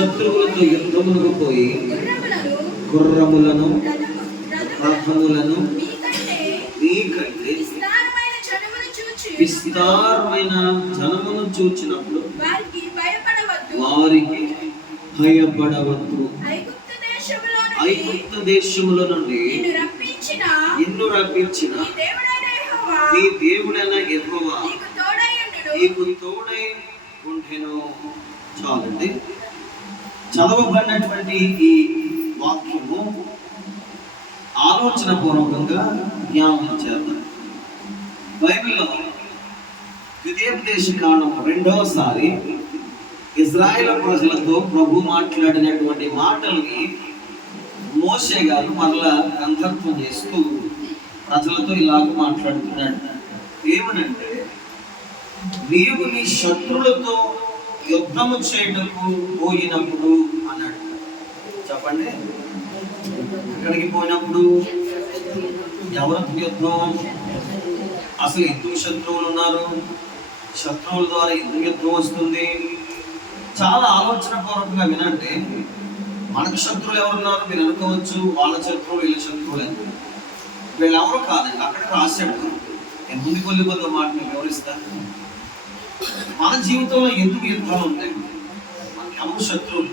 శత్రువులతో యుద్ధములకు పోయి గుర్రములను రథములను మీకంటే విస్తారమైన జనమును చూచినప్పుడు వారికి భయపడవద్దు. ఐగుప్తు దేశముల నుండి నిన్ను రప్పించిన నీ దేవుడైన యెహోవా నీకు తోడై ఉండెను. చాలండి. చదవబడినటువంటి ఈ వాక్యము ఆలోచన పూర్వకంగా జ్ఞాపకం చేద్దాం. బైబిల్లో ద్వితీయోపదేశ కాండం రెండవసారి ఇజ్రాయేల్ ప్రజలతో ప్రభు మాట్లాడినటువంటి మాటల్ని మోషే గారు మరలా గ్రంథత్వం చేస్తూ ప్రజలతో ఇలాగ మాట్లాడుతున్నాడు. ఏమనంటే, నీవు నీ శత్రులతో యుద్ధము చేయటకు పోయినప్పుడు అన్నాడు. చెప్పండి, అక్కడికి పోయినప్పుడు ఎవరికి యుద్ధం? అసలు ఎందుకు శత్రువులు ఉన్నారు? శత్రువుల ద్వారా ఎందుకు యుద్ధం వస్తుంది? చాలా ఆలోచన పూర్వకంగా వినండి. మనకు శత్రువులు ఎవరున్నారు మీరు అనుకోవచ్చు, వాళ్ళ శత్రువులు వీళ్ళ శత్రువులు అని. వీళ్ళెవరూ కాదండి. అక్కడ రాశాడు. ముందు కొద్ది మాటలు వివరిస్తారు. మన జీవితంలో ఎందుకు యుద్ధాలు ఉంటాయి? మనకి ఎవరు శత్రువులు?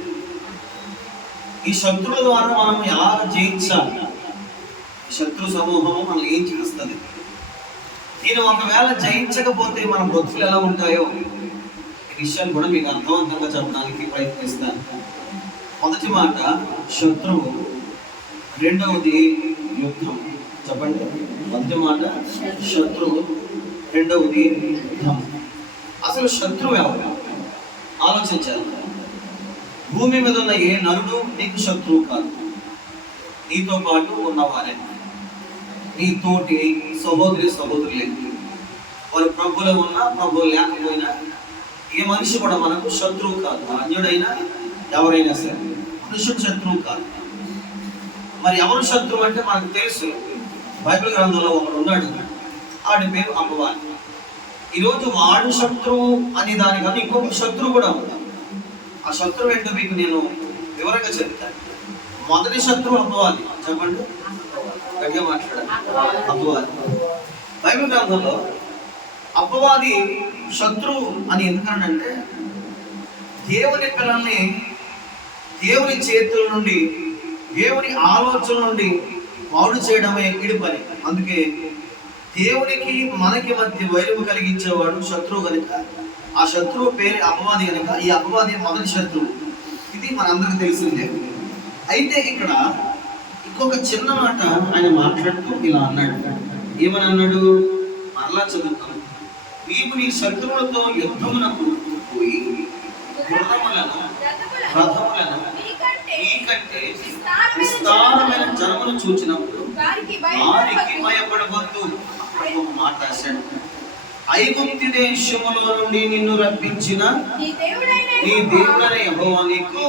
ఈ శత్రువుల ద్వారా మనం ఎలా జయించాలి? శత్రు సమూహం మనం ఏం చేస్తుంది? నేను ఒకవేళ జయించకపోతే మన బ్రతుకులు ఎలా ఉంటాయో ఈ విషయాన్ని కూడా మీకు అర్థవంతంగా చెప్పడానికి ప్రయత్నిస్తాను. మొదటి మాట శత్రువు, రెండవది యుద్ధం. చెప్పండి, మొదటి మాట శత్రువు, రెండవది యుద్ధం. అసలు శత్రువు ఎవరు? ఆలోచించాలి. భూమి మీద ఉన్న ఏ నరుడు నీకు శత్రువు కాదు. నీతో పాటు ఉన్నవారే, నీ తోటి సహోదరులే. వారి ప్రభువులో ఉన్నా ప్రభువు లేకపోయినా ఏ మనిషి కూడా మనకు శత్రువు కాదు. అన్యుడైనా ఎవరైనా సరే మనుషుడు శత్రువు కాదు. మరి ఎవరు శత్రువు అంటే మనకు తెలుసు. బైబిల్ గ్రంథంలో ఒకడు ఉన్నాడు, వాడి పేరు అపవాది. ఈరోజు వాడు శత్రువు అని దానికన్నా ఇంకొక శత్రువు కూడా ఉంది. ఆ శత్రువు ఏంటో మీకు నేను వివరంగా చెప్తాను. మొదటి శత్రువు అపవాది. చెప్పండి, గట్టిగా మాట్లాడాలి. అపవాది. బైబిల్ గ్రంథంలో అపవాది శత్రువు అని ఎందుకనంటే, దేవుని పిల్లల్ని దేవుని చేతుల నుండి, దేవుని ఆలోచన నుండి పాడు చేయడమే ఇడి పని. అందుకే దేవునికి మనకి మధ్య వైరము కలిగించేవాడు శత్రువు కనుక, ఆ శత్రువు పేరు అపవాది కనుక ఈ అపవాది మొదటి శత్రువు. ఇది మనందరికీ తెలిసిందే. అయితే ఇక్కడ ఇంకొక చిన్న మాట ఆయన మాట్లాడుతూ ఇలా అన్నాడు. ఏమని అన్నాడు? మరలా చదువుతాం. నీవు నీ శత్రువులతో యుద్ధమునకు పోయి గుర్రములను రథములను నీకంటే విస్తారమైన జనమును చూచినప్పుడు వారికి భయపడవద్దు. ఒక మాట రాశాడు. ఐగుప్తు దేశములో నుండి నిన్ను రప్పించిన నీ దేవుడైన యెహోవా నీకు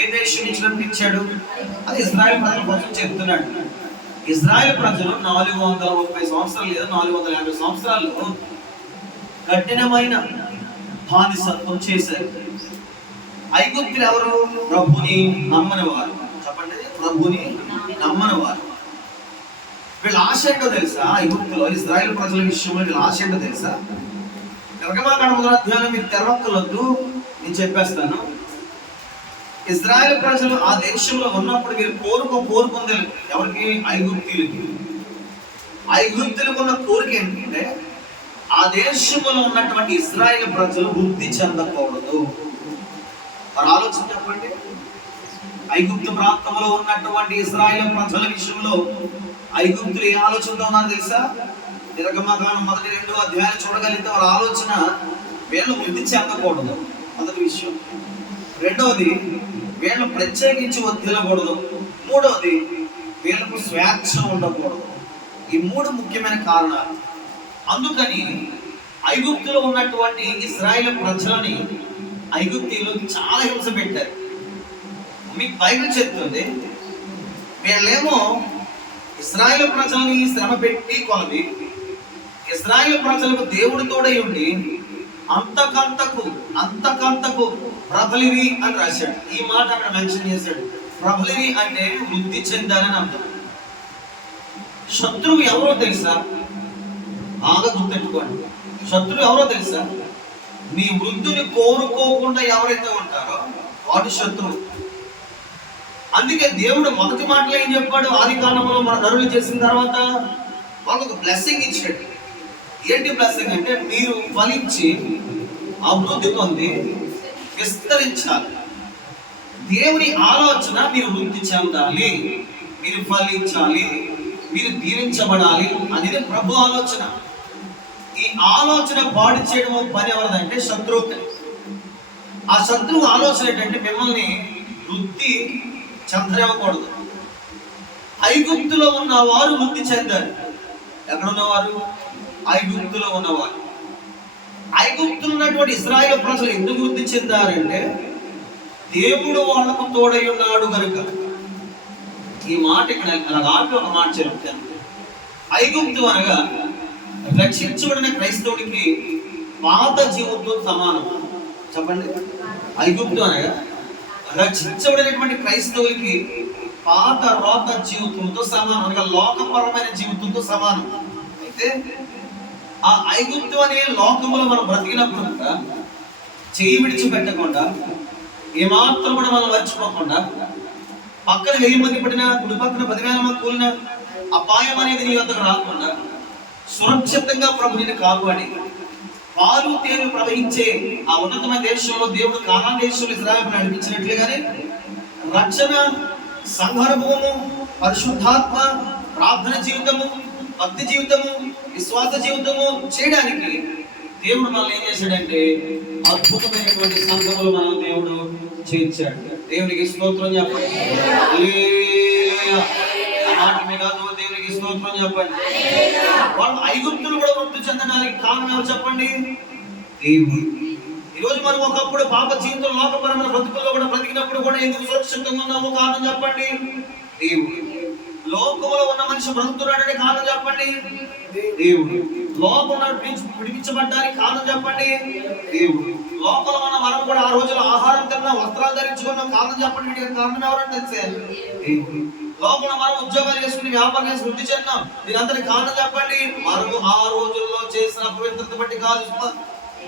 ఏ దేశం నుంచి రప్పించాడు? అది ఇశ్రాయేలు ప్రజల కోసం చెప్తున్నాడు. ఇశ్రాయేలు ప్రజలు 430 సంవత్సరాలు లేదా 450 సంవత్సరాలు కఠినమైన బానిసత్వం చేశారు. ఐగుప్తులు ఎవరు? ప్రభుని నమ్మని వారు. చెప్పండి, ప్రభుని నమ్మని వారు. వీళ్ళ ఆశ ఏంటో తెలుసా? ఐగుప్తులో ఇశ్రాయేలు ప్రజల విషయంలో వీళ్ళ ఆశ ఏంటో తెలుసా? నిర్గమకాండ మొదటి అధ్యాయం మీరు తెరవక్కలొద్దు, నేను చెప్పేస్తాను. ఇశ్రాయేలు ప్రజలు ఆ దేశంలో ఉన్నప్పుడు వీరు కోరుకుంది ఎవరికి? ఐగుప్తీయులకి. ఐగుప్తులకు ఉన్న కోరిక ఏంటంటే, ఆ దేశంలో ఉన్నటువంటి ఇశ్రాయేలు ప్రజలు వృద్ధి చెందకూడదు. మరి ఆలోచన చెప్పండి. ఐగుప్తు ప్రాంతంలో ఉన్నటువంటి ఇశ్రాయేలు ప్రజల విషయంలో ఐగుప్తులు ఏ ఆలోచనతో ఉన్నారు తెలుసా? నిర్గమకాండం మొదటి 2 అధ్యాయాలు చూడగలిగితే వారి ఆలోచన వీళ్ళు వృద్ధి చెందకూడదు, మొదటి విషయం. రెండవది, వీళ్ళు ప్రత్యేకించి వదిలకూడదు. మూడవది, వీళ్ళకు స్వేచ్ఛ ఉండకూడదు. ఈ 3 ముఖ్యమైన కారణాలు. అందుకని ఐగుప్తులో ఉన్నటువంటి ఇశ్రాయేలు ప్రజలని ఐగుప్తీయులు చాలా హింస పెట్టారు. మీకు బైబిల్ చెప్తుంది, వీళ్ళేమో ఇశ్రాయేలు ప్రజల్ని శ్రమ పెట్టి కొలది ఇశ్రాయేలు ప్రజలకు దేవుడి తోడై ఉండి అంతకంతకు ప్రబలిరి అని రాశాడు. ఈ మాట అక్కడ మెన్షన్ చేశాడు. ప్రబలిరి అంటే వృద్ధి చెందాలని అర్థం. శత్రువు ఎవరో తెలుసా? బాగా గుర్తెట్టుకోండి. శత్రువు ఎవరో తెలుసా? నీ వృద్ధిని కోరుకోకుండా ఎవరైతే ఉంటారో వాడు శత్రువు. అందుకే దేవుడు మొదటి మాటలో ఏం చెప్పాడు? ఆది కాలంలో మన నరులు చేసిన తర్వాత వాళ్ళకు బ్లెస్సింగ్ ఇచ్చాడు. ఏంటి బ్లెస్సింగ్ అంటే, మీరు ఫలించి అభివృద్ధి పొంది విస్తరించాలి. దేవుని ఆలోచన మీరు వృద్ధి చెందాలి, మీరు ఫలించాలి, మీరు దీవించబడాలి అనేది ప్రభు ఆలోచన. ఈ ఆలోచన పాడు చేయడం పని ఎవరిదంటే శత్రువుకి. ఆ శత్రువు ఆలోచన ఏంటంటే మిమ్మల్ని వృద్ధి చెందనివ్వకూడదు. ఐగుప్తులో ఉన్నవారు వృద్ధి చెందారు. ఎక్కడున్నవారు? ఐగుప్తులో ఉన్నవారు. ఐగుప్తులో ఉన్నటువంటి ఇశ్రాయేలు ప్రజలు ఎందుకు వృద్ధి చెందారంటే దేవుడు వాళ్ళకు తోడై ఉన్నాడు కనుక. ఈ మాట ఇక్కడ అలాగే ఒక మాట చెప్తాను. ఐగుప్తు అనగా రక్షించబడిన క్రైస్తవుడికి పాత జీవితంతో సమానం. చెప్పండి. ఐగుప్తు అనగా రక్షించబడినటువంటి క్రైస్తవులకి పాత రోత జీవితంతో సమానం, అనగా లోకపరమైన జీవితంతో సమానం. అయితే ఆ ఐగుప్తు అనే లోకములో మనం బ్రతికినప్పుడు చేయి విడిచిపెట్టకుండా, ఏమాత్రం కూడా మనం మర్చిపోకుండా, పక్కన 1000 మంది పడినా, కుడి పక్కన 10,000 మంది కూలినా అపాయం అనేది నీ వద్దకు రాకుండా సురక్షితంగా ప్రభు నిన్ను కాపాడి పాలు తేనెలు ప్రవహించే ఆ ఉన్నతమైన దేశంలో దేవుడు కానాను దేశంలో ఇశ్రాయేలును నడిపించినట్లుగానే రక్షణ, సంఘానుభవము, పరిశుద్ధాత్మ, ప్రార్థన జీవితము, భక్తి జీవితము, విశ్వాస జీవితము చేయడానికి దేవుడు మనల్ని ఏం చేశాడంటే అద్భుతమైనటువంటి సంఘములు మనం దేవుడు చేర్చాడు. దేవునికి స్తోత్రం చెప్పండి. దేవునికి స్తోత్రం చెప్పండి. వాళ్ళు ఐగుప్తులు కూడా వృద్ధి చెందడానికి కారణం ఎవరు చెప్పండి? దేవుడు. ఈరోజు మనం ఒకప్పుడు పాప జీవితంలో లోకపరమైన బ్రతుకుల్లో కూడా బ్రతికినప్పుడు కూడా ఎందుకు సురక్షితంగా ఉన్నామో కారణం చెప్పండి? దేవుడు. లోకంలో ఉన్న మనిషి బ్రతుకుతున్నాడని కారణం చెప్పండి? దేవుడు. లోకంలో విడిపించబడ్డానికి కారణం చెప్పండి? దేవుడు. లోకంలో ఉన్న మనం కూడా ఆ రోజుల్లో ఆహారం తిన్నా, వస్త్రాలు ధరించుకున్నాం, కారణం చెప్పండి. వీటికి కారణం ఎవరంటే తెలిసే దేవుడు. లోపల మనం ఉద్యోగాలు చేసుకుని వ్యాపారం చేసి వృద్ధి చెందాం, దీనంతటి కారణం చెప్పండి? మనం ఆ రోజుల్లో చేసిన పవిత్రత బట్టి కాదు సుమా,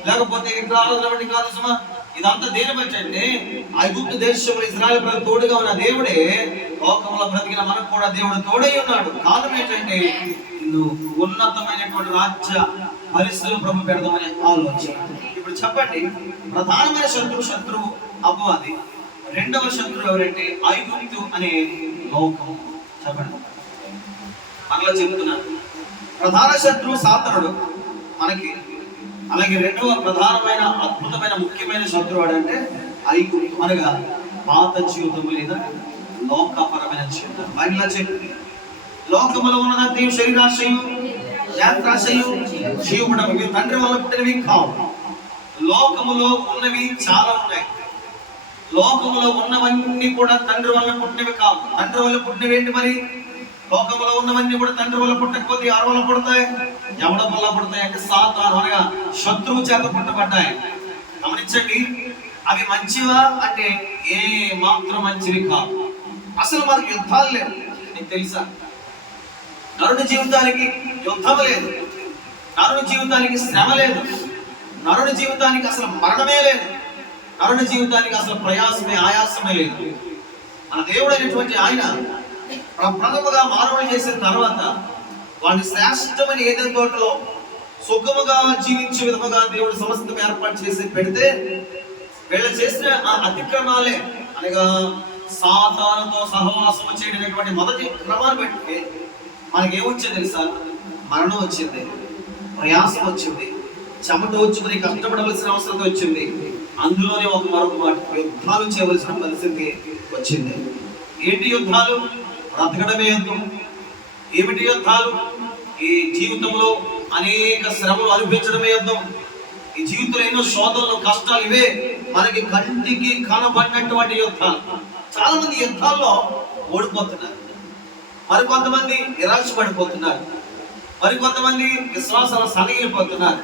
లేకపోతే విగ్రహాలను బట్టి కాదు సుమా. ఇదంతా దేని బట్టి అంటే ఐగుప్తు దేశంలో ఇశ్రాయేలు ప్రజలు తోడుగా ఉన్న దేవుడే లోకంలో బ్రతికిన మనకు కూడా దేవుడు తోడై ఉన్నాడు. కారణం ఏంటంటే ఉన్నతమైనటువంటి రాజ్య పరిస్థితులు ప్రభు పెడదామనే ఆలోచన. ఇప్పుడు చెప్పండి, ప్రధానమైన శత్రువు అపవాది. రెండవ శత్రువు ఎవరంటే ఐగుప్తు అనే లోకం. చెప్పండి. మనలో చెబుతున్నాను, ప్రధాన శత్రువు సాతానుడు మనకి. అలాగే రెండవ ప్రధానమైన అద్భుతమైన ముఖ్యమైన శత్రువు అంటే ఐగుప్తు అనగా పాత జీవితం లేదా లోకపరమైన జీవితం. మహిళ చెప్పి లోకములో ఉన్నది శరీరాశయం, నేత్రాశయం, జీవడం, ఇవి తండ్రి వల్ల పుట్టినవి కావు. లోకములో ఉన్నవి చాలా ఉన్నాయి. లోకములో ఉన్నవన్నీ కూడా తండ్రి వల్ల పుట్టినవి కావు. తండ్రి వల్ల పుట్టినవి ఏంటి మరి? లోకములో ఉన్నవన్నీ కూడా తండ్రి వల్ల పుట్టకపోతే ఎవరి వల్ల పుడతాయి? ఎవడ వల్ల పుడతాయి అంటే సాతాను అనగా శత్రువు చేత పుట్టబడ్డాయి. గమనించండి, అవి మంచివా అంటే ఏ మాత్రం మంచివి కావు. అసలు మనకు యుద్ధాలు లేవు. నీకు తెలుసా? నరుని జీవితానికి యుద్ధం లేదు, నరుని జీవితానికి శ్రమ లేదు, నరుని జీవితానికి అసలు మరణమే లేదు, నరుని జీవితానికి అసలు ప్రయాసమే ఆయాసమే లేదు. మన దేవుడు అయినటువంటి ఆయన ప్రథముగా మానవులు చేసిన తర్వాత వాడిని శ్రేష్టమైన ఏదైనా తోటలో సుఖముగా జీవించే విధముగా దేవుడు సమస్తం ఏర్పాటు చేసి పెడితే వీళ్ళు చేసిన ఆ అతిక్రమాలే అనగా సాతానుతో సహవాసం చేయడానికి మొదటి క్రమాన్ని పెట్టి మనకేమొచ్చింది తెలుసా? మరణం వచ్చింది, ప్రయాసం వచ్చింది, చెమట వచ్చి కష్టపడవలసిన అవసరం వచ్చింది. అందులోనే మరొక మాట, యుద్ధాలు చేయవలసిన పరిస్థితి వచ్చింది. ఏంటి యుద్ధాలు? బ్రతకడమే యుద్ధం. ఏమిటి యుద్ధాలు? ఈ జీవితంలో అనేక శ్రమలు అనుభవించడమే యుద్ధం. ఈ జీవితంలో ఎన్నో శోధనలు, కష్టాలు, ఇవే మనకి కంటికి కనబడినటువంటి యుద్ధాలు. చాలా మంది యుద్ధాల్లో ఓడిపోతున్నారు, మరికొంతమంది నిరాశపడిపోతున్నారు, మరికొంతమంది విశ్వాసాలు సనగిలిపోతున్నారు,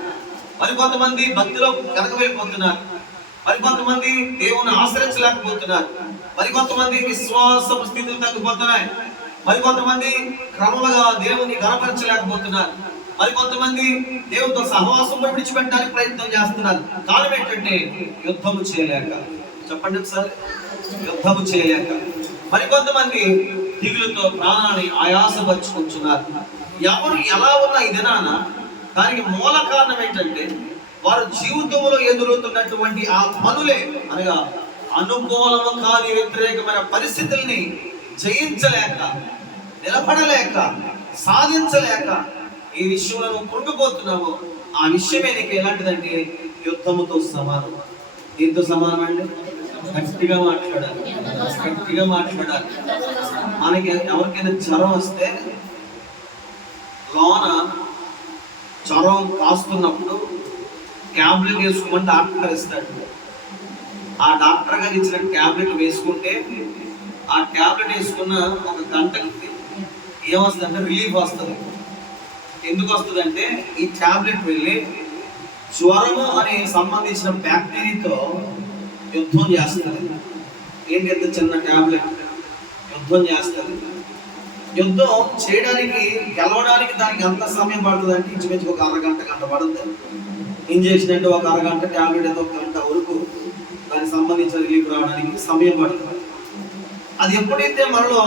మరికొంతమంది భక్తిలో వెనకబడిపోతున్నారు, మరి కొంతమంది దేవుని ఆశ్రయించలేకపోతున్నారు. మరి కొంతమంది విశ్వాస స్థితులు తగ్గిపోతున్నాయి. మరి కొంతమంది క్రమంగా దేవుని గణపరచలేకపోతున్నారు. మరి కొంతమంది దేవునితో సహవాసం విడిచిపెట్టడానికి ప్రయత్నం చేస్తున్నారు. కారణం ఏంటంటే యుద్ధము చేయలేక. చెప్పండి ఒకసారి, యుద్ధము చేయలేక. మరి కొంతమంది దిగులుతో ప్రాణాన్ని ఆయాసపరుచుకుంటున్నారు. ఎవరు ఎలా ఉన్నా ఈ దినాన దానికి మూల కారణం ఏంటంటే వారు జీవితంలో ఎదురవుతున్నటువంటి ఆ పనులే, అనగా అనుకూలము కాని వ్యతిరేకమైన పరిస్థితుల్ని జయించలేక, నిలబడలేక, సాధించలేక ఈ విషయంలో నువ్వు కృంగిపోతున్నావు. ఆ విషయమే నీకు ఎలాంటిదంటే యుద్ధముతో సమానం. దీంతో సమానం అండి. గట్టిగా మాట్లాడాలి, గట్టిగా మాట్లాడాలి. మనకి ఎవరికైనా జ్వరం వస్తే లోన జ్వరం కాస్తున్నప్పుడు ట్యాబ్లెట్ వేసుకోమని డాక్టర్ ఇస్తాడు. ఆ డాక్టర్ గారు ఇచ్చిన ట్యాబ్లెట్ వేసుకుంటే ఆ ట్యాబ్లెట్ వేసుకున్న ఒక గంటకి ఏమొస్తుందంటే రిలీఫ్ వస్తుంది. ఎందుకు వస్తుందంటే ఈ ట్యాబ్లెట్ వెళ్ళి జ్వరము అనే సంబంధించిన బ్యాక్టీరియాతో యుద్ధం చేస్తుంది. ఏంటి, ఎంత చిన్న ట్యాబ్లెట్ యుద్ధం చేస్తుంది. యుద్ధం చేయడానికి, గెలవడానికి దానికి ఎంత సమయం పడుతుంది అంటే ఇంచుమించు ఒక గంట పడుతుంది. ఇంజెక్షన్ అంటే ఒక అరగంట, ట్యాబ్లెట్ అయితే ఒక గంట వరకు దానికి సంబంధించిన రిలీఫ్ రావడానికి సమయం పడుతుంది. అది ఎప్పుడైతే మనలో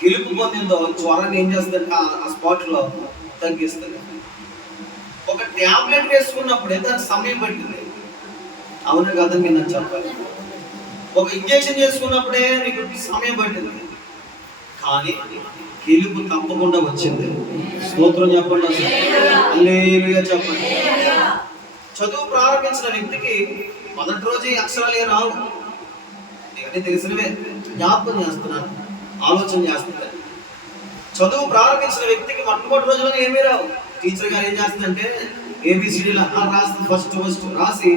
గెలుపు పొందిందో జ్వరాన్ని ఏం చేస్తుందంటే ఆ స్పాట్లో తగ్గిస్తుంది. ఒక ట్యాబ్లెట్ వేసుకున్నప్పుడే దానికి సమయం పట్టింది. అవును కదా, మీరు నాకు చెప్పాలి. ఒక ఇంజెక్షన్ చేసుకున్నప్పుడే నీకు సమయం పట్టింది, కానీ గెలుపు తప్పకుండా వచ్చింది. స్తోత్రం చెప్పండి, హల్లెలూయా చెప్పండి. చదువు ప్రారంభించిన వ్యక్తికి మొదటి రోజే అక్షరాలు ఏ రావు. ఇవన్నీ తెలిసినవే, జ్ఞాపకం చేస్తున్నాను, ఆలోచన చేస్తున్నాను. చదువు ప్రారంభించిన వ్యక్తికి మొట్టమొదటి రోజుల్లో ఏమీ రావు. టీచర్ గారు ఏం చేస్తుందంటే ఏబిసిడీలు రాస్తుంది, ఫస్ట్ రాసి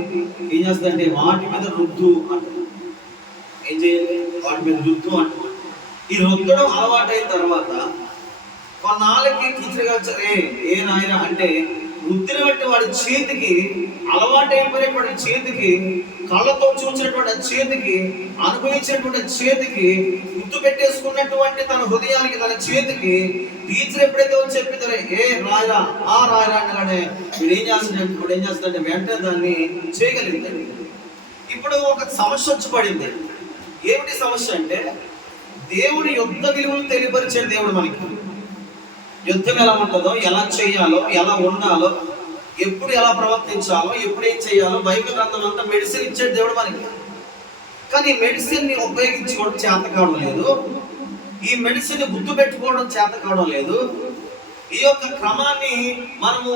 ఏం చేస్తుందంటే వాటి మీద రుద్దు అంటారు. ఏం చేయాలి, వాటి మీద రుద్దు అంటారు. ఈ రుద్దడం అలవాటైన తర్వాత కొన్నాళ్ళకి టీచర్ గారు ఏ నాయన అంటే రుద్దిన బట్టి వాడి చేతికి, అలవాటైపోయినటువంటి చేతికి, కళ్ళతో చూసినటువంటి చేతికి, అనుభవించినటువంటి చేతికి, గుర్తు పెట్టేసుకున్నటువంటి తన హృదయానికి, తన చేతికి టీచర్ ఎప్పుడైతే వచ్చి చెప్పిందో ఏ రాయరా ఆ రాయరా అనగానే వీడు ఏం చేస్తాడంటే వెంటనే దాన్ని చేయగలుగుతాడు. ఇప్పుడు ఒక సమస్య వచ్చి పడింది. ఏమిటి సమస్య అంటే దేవుని యుద్ధ విలువలు తెలియపరిచాడు దేవుడు మనకి. యుద్ధం ఎలా ఉంటుందో, ఎలా చేయాలో, ఎలా ఉండాలో, ఎప్పుడు ఎలా ప్రవర్తించాలో, ఎప్పుడు ఏం చేయాలో బైబిల్ గ్రంథం అంతా మెడిసిన్ ఇచ్చాడు దేవుడు మనకి. కానీ మెడిసిన్ ని ఉపయోగించుకోవడం చేత కావడం లేదు. ఈ మెడిసిన్ ని గుర్తు పెట్టుకోవడం చేత కావడం లేదు. ఈ యొక్క క్రమాన్ని మనము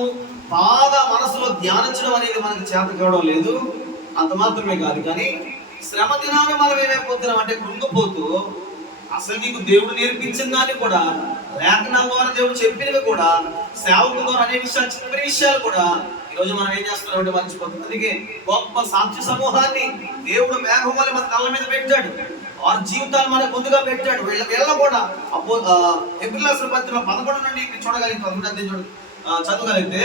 బాగా మనసులో ధ్యానించడం అనేది మనకు చేత కావడం లేదు. అంత మాత్రమే కాదు, కానీ శ్రమ దినాన్ని మనం ఏమైపోతున్నాం అంటే కృంగిపోతూ, అసలు నీకు దేవుడు నేర్పించిన దాన్ని కూడా, లేఖనాల ద్వారా దేవుడు చెప్పినవి కూడా, సేవకుల ద్వారా అనే విషయాలు, చిన్న విషయాలు కూడా ఈరోజు మనం ఏం చేస్తున్నామంటే మర్చిపోతుంది. అందుకే గొప్ప సాక్షి సమూహాన్ని దేవుడు మేఘం వల్ల మన కళ్ళ మీద పెట్టాడు. వారి జీవితాలు మనకు ముందుగా పెట్టాడు. వీళ్ళ కూడా ఎబ్రిల్ రాసిన పత్రికలో 11 నుండి చూడగలిగితే చదవగలిగితే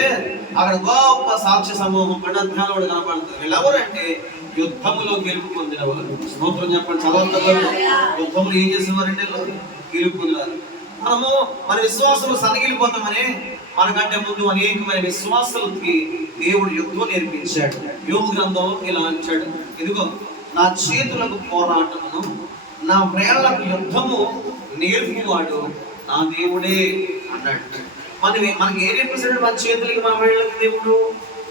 అక్కడ గొప్ప సాక్షి సమూహం పన్నధ్యాలు కూడా కనపడుతుంది. వీళ్ళెవరంటే యుద్ధములో గెలుపు పొందిన వాళ్ళు. స్తోత్రం చెప్పండి. చదవగలరు. యుద్ధములు ఏం చేసిన వారంటే గెలుపు పొందినారు. మనము మన విశ్వాసంలో సన్నగిలిపోతామని మనకంటే ముందు అనేకమైన విశ్వాసాలకి దేవుడు యుద్ధం నేర్పించాడు. యోగ గ్రంథం ఇలా అంటాడు, ఇదిగో నా చేతులకు పోరాటమును, నా వేళ్లకు యుద్ధము నేర్పువాడు నా దేవుడే అన్నాడు. మనకి ఏ నేర్పిస్తాడు? మన చేతులకి, మన వేళ్ళకి దేవుడు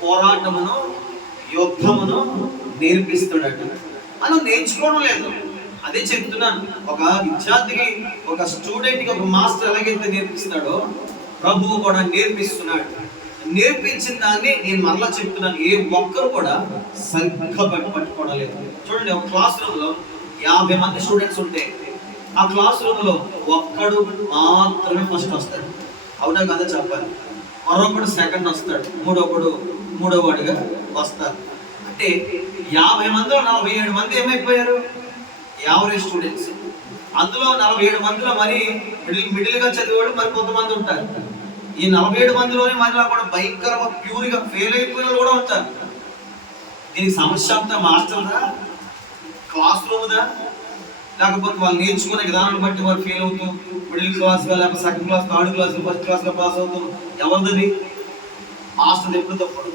పోరాటమును, యుద్ధమును నేర్పిస్తాడట. మనం నేర్చుకోవడం లేదు. అదే చెప్తున్నాను, ఒక విద్యార్థికి, ఒక స్టూడెంట్కి ఒక మాస్టర్ ఎలాగైతే నేర్పిస్తాడో ప్రభువు కూడా నేర్పిస్తున్నాడు. నేర్పించిన దాన్ని నేను మరలా చెప్తున్నాను, ఏ ఒక్కరు కూడా సరిగ్గా పట్టుకోవడం లేదు. చూడండి, ఒక క్లాస్ రూమ్ లో 50 మంది స్టూడెంట్స్ ఉంటే ఆ క్లాస్ రూమ్ లో ఒక్కడు మాత్రమే ఫస్ట్ వస్తాడు. అవునా కదా చెప్పాలి. మరొకడు సెకండ్ వస్తాడు, మూడో వాడిగా వస్తారు. అంటే 50 మందిలో 47 మంది ఏమైపోయారు? Average students. అందులో 47 మందిలో మరి మిడిల్ గా చదివాడు మరి కొంతమంది ఉంటారు. ఈ 47 మందిలోనే మరి కూడా భయంకరంగా ప్యూర్గా ఫెయిల్ అయిపోయిన కూడా ఉంటారు. దీనికి సమస్య అంతా మాస్టర్దా, క్లాస్ రూమ్దా, లేకపోతే వాళ్ళు నేర్చుకునే విధానాన్ని బట్టి వాళ్ళు ఫెయిల్ అవుతూ మిడిల్ క్లాస్గా, లేకపోతే second class, third class, first క్లాస్గా పాస్ అవుతూ ఎవరిది? మాస్టర్ ఎప్పుడు తప్పదు.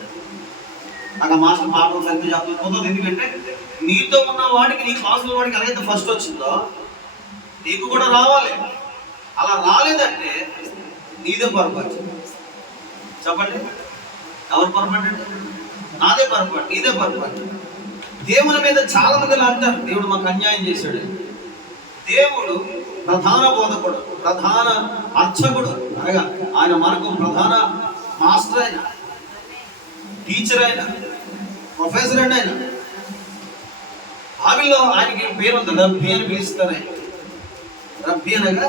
నాకు ఆ మాస్టర్ పాఠం సరిగ్గా చెప్పకపోతుంది. ఎందుకంటే నీతో ఉన్న వాడికి, నీ క్లాసులో వాడికి ఎలాగైతే ఫస్ట్ వచ్చిందో నీకు కూడా రావాలి. అలా రాలేదంటే నీదే పొరపాటు. చెప్పండి, ఎవరు పొరపాటు? నాదే పొరపాటు, నీదే పొరపాటు. దేవుని మీద చాలా మంది అంటారు, దేవుడు మాకు అన్యాయం చేశాడు. దేవుడు ప్రధాన బోధకుడు, ప్రధాన అర్చకుడు, అనగా ఆయన మనకు ప్రధాన మాస్టర్ అయిన, టీచర్ అయిన, ప్రొఫెసర్ అయిన ఆయన. బైబిల్లో ఆయనకి పేరు ఉంది, రబ్బీ అని పిలుస్తారు. ఆయన రబ్బీ అనగా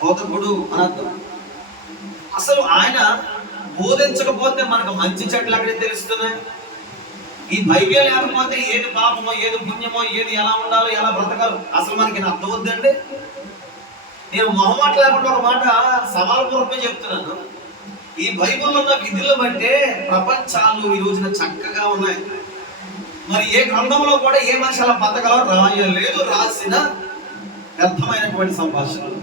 బోధకుడు అని అర్థం. అసలు ఆయన బోధించకపోతే మనకు మంచి చెట్లు అక్కడే తెలుస్తున్నాయి. ఈ బైబిల్ లేకపోతే ఏది పాపమో, ఏది పుణ్యమో, ఏది ఎలా ఉండాలో, ఎలా బ్రతకాలో అసలు మనకి అర్థం వద్దండి. నేను మొహమాట లేకుండా ఒక మాట సవాల్పూర్వకంగా చెప్తున్నాను. ఈ బైబిల్లో ఉన్న విధులు బట్టే ప్రపంచాలు ఈ రోజున చక్కగా ఉన్నాయి. మరి ఏ గ్రంథంలో కూడా ఏ మనిషి అలా బతకలో రాయలేదు. రాసిన వ్యర్థమైనటువంటి సంభాషణలు,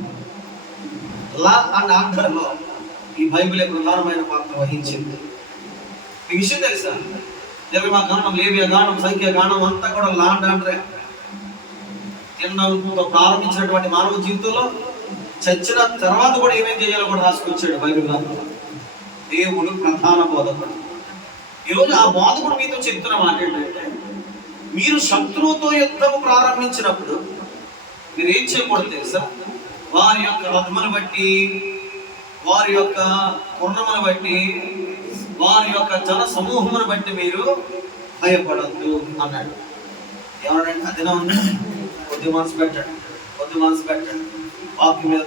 లా అండ్ ఆర్డర్లో ఈ బైబిలే ప్రధానమైన పాత్ర వహించింది. ఈ విషయం తెలుసా? నిర్మా గానం, లేవియా గానం, సంఖ్య గానం అంతా కూడా లా అండ్ ఆర్డరే. తినడంతో ప్రారంభించినటువంటి మానవ జీవితంలో చచ్చిన తర్వాత కూడా ఏమేం చేయాలో కూడా రాసుకొచ్చాడు బైబిల్ గ్రంథంలో. దేవుడు ప్రధాన బోధకుడు. ఈరోజు ఆ బోధకుడు మీతో చెప్తున్న మాట ఏంటంటే, మీరు శత్రువుతో యుద్ధము ప్రారంభించినప్పుడు మీరు ఏం చేయకూడదు తెలుసా? వారి యొక్క రథమును బట్టి, వారి యొక్క గుర్రమును బట్టి, వారి యొక్క జన సమూహమును బట్టి మీరు భయపడద్దు అన్నాడు. ఎవరంటే అదినా ఉంది, కొద్ది మనసు పెట్టండి, కొద్ది మనసు పెట్టండి. వాక్యం మీద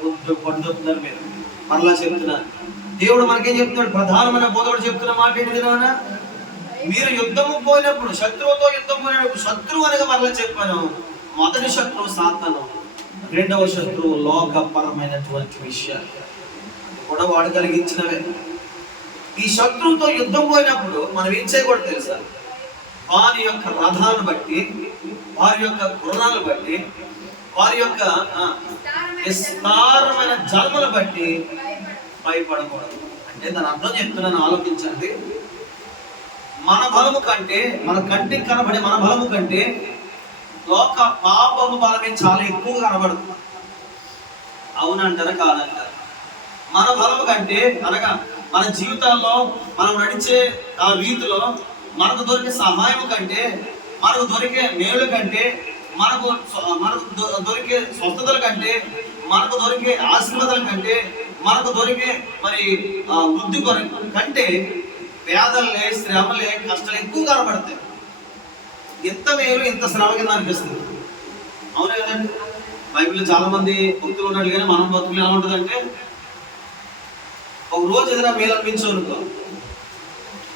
పడుతున్నారు మీరు. మరలా చెప్తున్నారు, దేవుడు మనకేం చెప్తున్నాడు? ప్రధానమైన బోధకుడు చెప్తున్న మాట ఏంటి? మీరు యుద్ధము పోయినప్పుడు, శత్రువుతో యుద్ధం పోయినప్పుడు, శత్రువు అనగా మరలా చెప్పాను, మొదటి శత్రువు సాతాను, రెండవ శత్రువు లోకపరమైనటువంటి విషయాలు కూడా వాడు కలిగించినవే. ఈ శత్రువుతో యుద్ధం పోయినప్పుడు మనం ఏం చేయకూడదు తెలుసా? వారి యొక్క రథాలను బట్టి, వారి యొక్క గుర్రాలను బట్టి, వారి యొక్క విస్తారమైన జన్మను బట్టి భయపడకూడదు. అంటే దాని అర్థం చెప్తున్నాను, ఆలోచించండి. మన బలము కంటే, మన కంటికి కనబడే మన బలము కంటే లోక పాపము బలమే చాలా ఎక్కువగా కనబడుతుంది. అవునంటారా కాదంటారా? మన బలము కంటే, అనగా మన జీవితాల్లో మనం నడిచే ఆ రీతిలో మనకు దొరికే సహాయం కంటే, మనకు దొరికే మేలు కంటే, మనకు దొరికే స్వస్థతల కంటే, మనకు దొరికే ఆశీర్వాదాల కంటే, మనకు దొరికే మరి వృద్ధి కంటే పేదలే, శ్రమలే, కష్టాలు ఎక్కువ కనబడతాయి. ఎంత మేలు ఇంత శ్రమ కింద అనిపిస్తుంది. అవునే కదండి? బైబిల్లో చాలా మంది భక్తులు ఉన్నట్లు, కానీ మనం బతుకులు ఎలా ఉంటుందంటే, ఒక రోజు ఏదైనా మేలు అనిపించనుకో,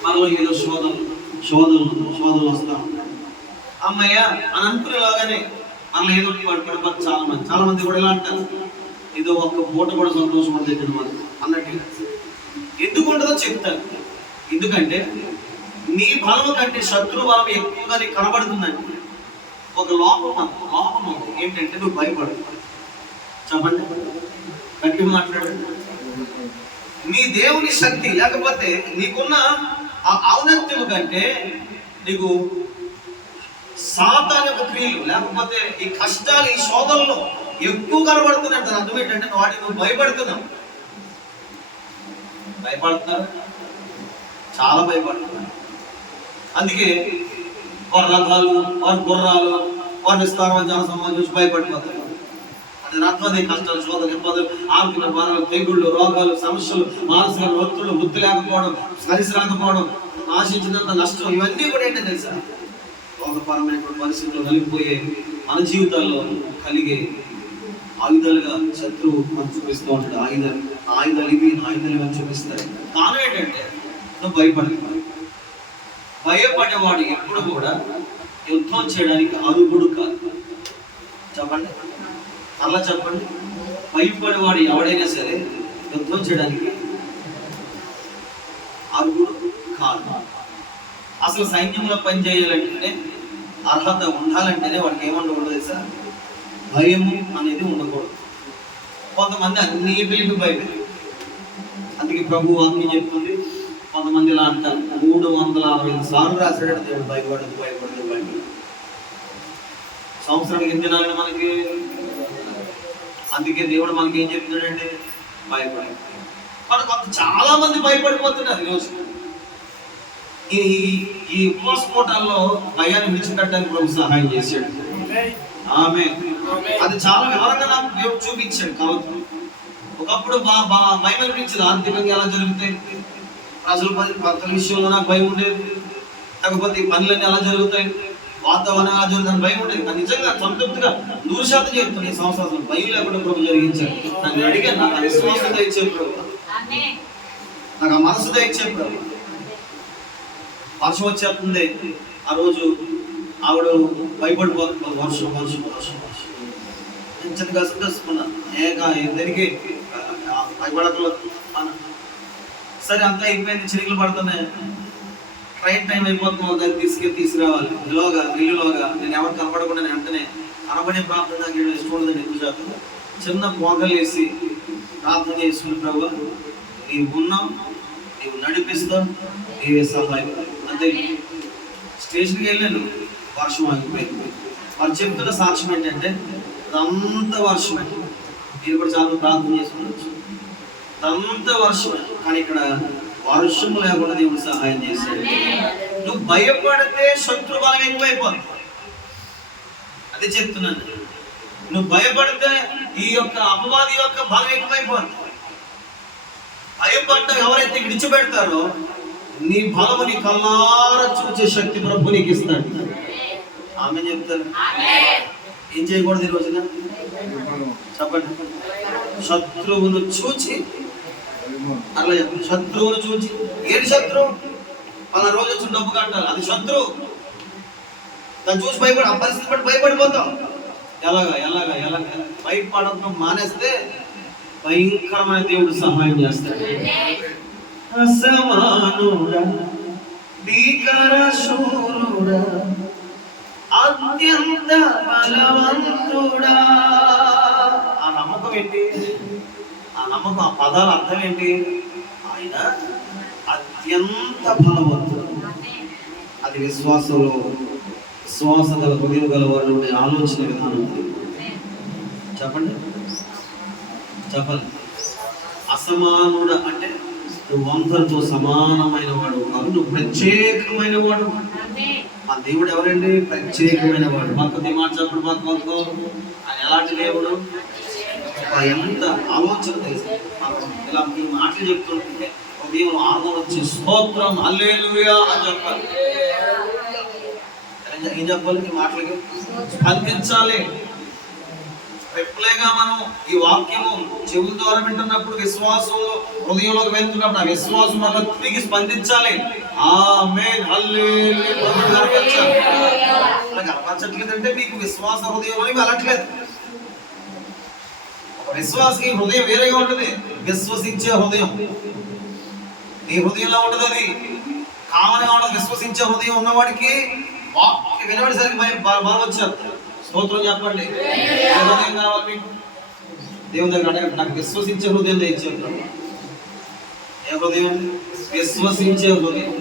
మనలో ఏదో శోధనలు వస్తాం. అమ్మయ్య అని అనుకునేలాగానే మనలో ఏదో పడిపోతే చాలా మంది కూడా ఎలా అంటారు, ఏదో ఒక్క పూట కూడా సంతోషం దగ్గర అన్నట్టు. ఎందుకు ఉంటుందో చెప్తాను. ఎందుకంటే నీ బలము కంటే శత్రు బలం ఎక్కువగా నీకు కనబడుతుందండి. ఒక లోపం ఉంది. ఏంటంటే నువ్వు భయపడు. చెప్పండి, గట్టి మాట్లాడండి. నీ దేవుని శక్తి లేకపోతే నీకున్న ఆ ఔన్నత్యము కంటే నీకు సాతాను యొక్క క్రియలు, లేకపోతే ఈ కష్టాలు, ఈ శోధనలు ఎక్కువ కనబడుతున్నాయి. దాని అర్థం ఏంటంటే నువ్వు భయపడుతున్నావు. భయపడుతున్నారు, చాలా భయపడుతున్నారు. అందుకే వారి రథాలు, వారి గుర్రాలు, వారి విస్తారమైన జన సమాజం చూసి భయపడిపోతారు. అది రథాది కష్టాలు, శోధనలు, ఇబ్బందులు, ఆర్థిక బాధలు, తెగుళ్ళు, రోగాలు, సమస్యలు, మానసిక ఒత్తులు, బుద్ధి లేకపోవడం, కలిసి రాకపోవడం, ఆశించినంత నష్టం, ఇవన్నీ కూడా ఏంటో తెలుసా? లోకపరమైనటువంటి పరిస్థితులు కలిగిపోయే మన జీవితాల్లో కలిగే ఆయుధాలుగా శత్రువు మనం చూపిస్తూ ఉంటాడు. ఆయుధాలు ఇవి అని చూపిస్తాయి. కారణం ఏంటంటే నువ్వు భయపడేవాడు ఎప్పుడు కూడా యుద్ధం చేయడానికి అర్హుడు కాదు. చెప్పండి, అలా చెప్పండి. భయపడేవాడు ఎవడైనా సరే యుద్ధం చేయడానికి అర్హుడు కాదు. అసలు సైన్యంలో పనిచేయాలంటేనే అర్హత ఉండాలంటేనే వాడికి ఏముండకూడదు తెలుసా? భయము అనేది ఉండకూడదు. కొంతమంది అన్నిటికి భయమే. అందుకే ప్రభు వాక్యం చెప్తుంది, కొంతమంది ఇలా అంటారు, 365 సార్లు రాశాడు దేవుడు భయపడదు భయపడదు భయపడదు. సంవత్సరానికి ఎన్ని దినాలని మనకి? అందుకే దేవుడు మనకి ఏం చెప్తున్నాడంటే భయపడదు. మనకు చాలా మంది భయపడిపోతున్నారు ఈరోజు. ఈ ఉపవాస కోటాల్లో భయాన్ని విడిచిపెట్టడానికి ప్రభు సహాయం చేశాడు. ఆమె అది చాలా వివరంగా నాకు దేవుడు చూపించాడు. కాబట్టి ఒకప్పుడు భయం అనిపించింది, ఆర్థికంగా ఎలా జరుగుతాయి, ప్రజల భక్తుల విషయంలో నాకు భయం ఉండేది, కాకపోతే ఈ పనులన్నీ ఎలా జరుగుతాయి, వాతావరణం ఎలా జరుగుతుంది భయం ఉండేది. కానీ నిజంగా సంతృప్తిగా 100% చెప్తున్నాను, ఈ సంవత్సరం భయం లేకుండా ప్రభు జరిగించాడు. నన్ను అడిగాను, నాకు విశ్వాసం దయచే ప్రభు, నాకు ఆ మనసు దయచే ప్రభు. వర్షం వచ్చేస్తుంది, ఆ రోజు ఆవిడ భయపడిపోతుంది, వర్షం వర్షం వర్షం వర్షం చిన్న కసుకున్నా దానికి భయపడకలేదు. సరే అంతా అయిపోయింది, చిరుకులు పడుతున్నాయి, ట్రైన్ టైం అయిపోతుంది, వాళ్ళ దగ్గర తీసుకురావాలి. ఇల్లులోగా నేను ఎవరు కనపడకుండా నేను వెంటనే అనబడే ప్రార్థన నాకు ఇష్టపడదండి. ఎక్కువ శాతం చిన్న పోగలు వేసి ప్రార్థన చేసుకుని, ప్రభు నీవు ఉన్నావు, నీవు నడిపిస్తావు, నీవే సహాయం. అంతే. స్టేషన్కి వెళ్ళాను, వర్షం ఆగిపోయింది. వాళ్ళు చెప్తున్న సాక్ష్యం ఏంటంటే అంత వర్షమే, మీరు కూడా చాలా ప్రార్థన చేసుకోవచ్చు, అంత వర్షమే. కానీ ఇక్కడ వర్షం లేకుండా దేవుడు సహాయం చేశాడు. నువ్వు భయపడితే శత్రు బలం ఎక్కువైపోతుంది. అదే చెప్తున్నాను, నువ్వు భయపడితే ఈ యొక్క అపవాది యొక్క బలం ఎక్కువైపోతుంది. భయపడ్డ ఎవరైతే విడిచిపెడతారో నీ బలము నీ కల్లారా చూసే శక్తి ప్రభు నీకు ఇస్తాడు. ఆమె చెప్తారు. ఏం చేయకూడదు ఈ రోజున? చెప్పండి. శత్రువును చూచి, అట్లా చెప్పండి, శత్రువును చూచి. ఏంటి శత్రువు? మన రోజు వచ్చి డబ్బు కట్టాలి, అది శత్రువు. దాన్ని చూసి భయపడి, ఆ పరిస్థితి బట్టి భయపడిపోతాం. ఎలాగా భయపడటం మానేస్తే భయంకరమైన దేవుడు సహాయం చేస్తాడు. అసమానుడా, భీకర శూరుడా, అత్యంత బలవంతుడా. ఆ నమ్మకం ఏంటి? ఆ నమ్మకం, ఆ పదాల అర్థం ఏంటి? ఆయన అత్యంత బలవంతుడు. అది విశ్వాస గల హృదయం గల వారు ఆలోచన విధానం. చెప్పండి. అసమానుడ అంటే నువ్వు అందరితో సమానమైన వాడు కాదు, నువ్వు ప్రత్యేకమైన వాడు. ఆ దేవుడు ఎవరండి? ప్రత్యేకమైన వాడు. మాకు మాట చెప్పడు, మాకు ఆయన ఎలాంటి దేవుడు? ఎంత ఆలోచన తెలుసు. ఇలా ఈ మాటలు చెప్తుంటే ఉదయం ఆనందం వచ్చి స్తోత్రం హల్లెలూయా అని చెప్పాలి. ఏం చెప్పాలి? ఈ మాటలకి స్పందించాలి. రిప్లైగా మనం ఈ వాక్యము చెవుల ద్వారా వింటున్నప్పుడు విశ్వాసంలో హృదయంలోకి వెళ్తున్నప్పుడు ఆ విశ్వాసం వల్ల తిరిగి స్పందించాలి. ఆమేన్ హల్లెలూయా కనపరచట్లేదంటే మీకు విశ్వాస హృదయంలోకి వెళ్ళట్లేదు. విశ్వాసకి హృదయం వేరేగా ఉంటుంది. విశ్వసించే హృదయం నీ హృదయంలో ఉంటుంది. అది కామన్గా ఉండదు. విశ్వసించే హృదయం ఉన్నవాడికి వాక్యం వినబడేసరికి బలం వచ్చారు. స్తోత్రం చెప్పండి. హృదయం కావాలి మీకు. దేవుని దగ్గర అడగండి, నాకు విశ్వసించే హృదయం తెచ్చాడు. ఏ హృదయం? విశ్వసించే హృదయం.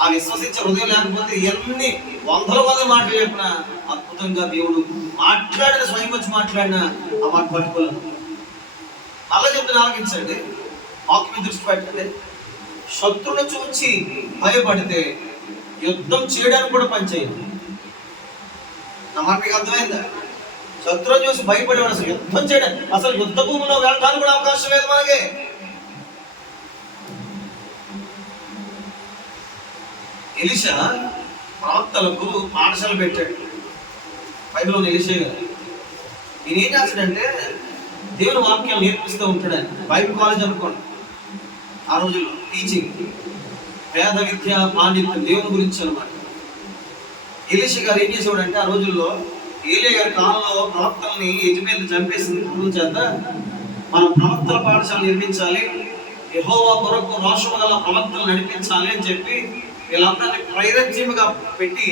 ఆ విశ్వసించే హృదయం లేకపోతే ఎన్ని వందల మాటలు చెప్పినా అద్భుతంగా దేవుడు మాట్లాడిన, స్వయం వచ్చి మాట్లాడిన ఆ మాట పట్టుకోలేదు. అలా చెప్తే ఆలోచించండి, వాక్యం దృష్టి పెట్టండి. శత్రువును చూచి భయపడితే యుద్ధం చేయడానికి కూడా పనిచేయదు. నా మాట మీకు అర్థమైందా? శత్రువు చూసి భయపడేవాడు అసలు యుద్ధం చేయడానికి, అసలు యుద్ధ భూమిలో వెళ్ళడానికి కూడా అవకాశం లేదు మనకి. ఎలీషా ప్రవక్తలకు పాఠశాల పెట్టాడు. బైబిల్లో ఎలీషా గారు ఈయన ఏం చేస్తాడంటే దేవుని వాక్యాలు నేర్పిస్తూ ఉంటాడు. బైబిల్ కాలేజ్ అనుకోండి, ఆ రోజుల్లో టీచింగ్, వేద విద్య, పాండిత్యం, దేవుని గురించి అనమాట. ఎలీషా గారు ఏం చేసేవాడంటే ఆ రోజుల్లో ఏలియా గారి కాలంలో ప్రవక్తల్ని యెజెబెలు చంపేసిన చేత మనం ప్రవక్తల పాఠశాల నిర్మించాలి, యెహోవా కొరకు రోషము గల ప్రవక్తలు నడిపించాలి అని చెప్పి వీళ్ళందరినీ ప్రైరజ్యంగా పెట్టి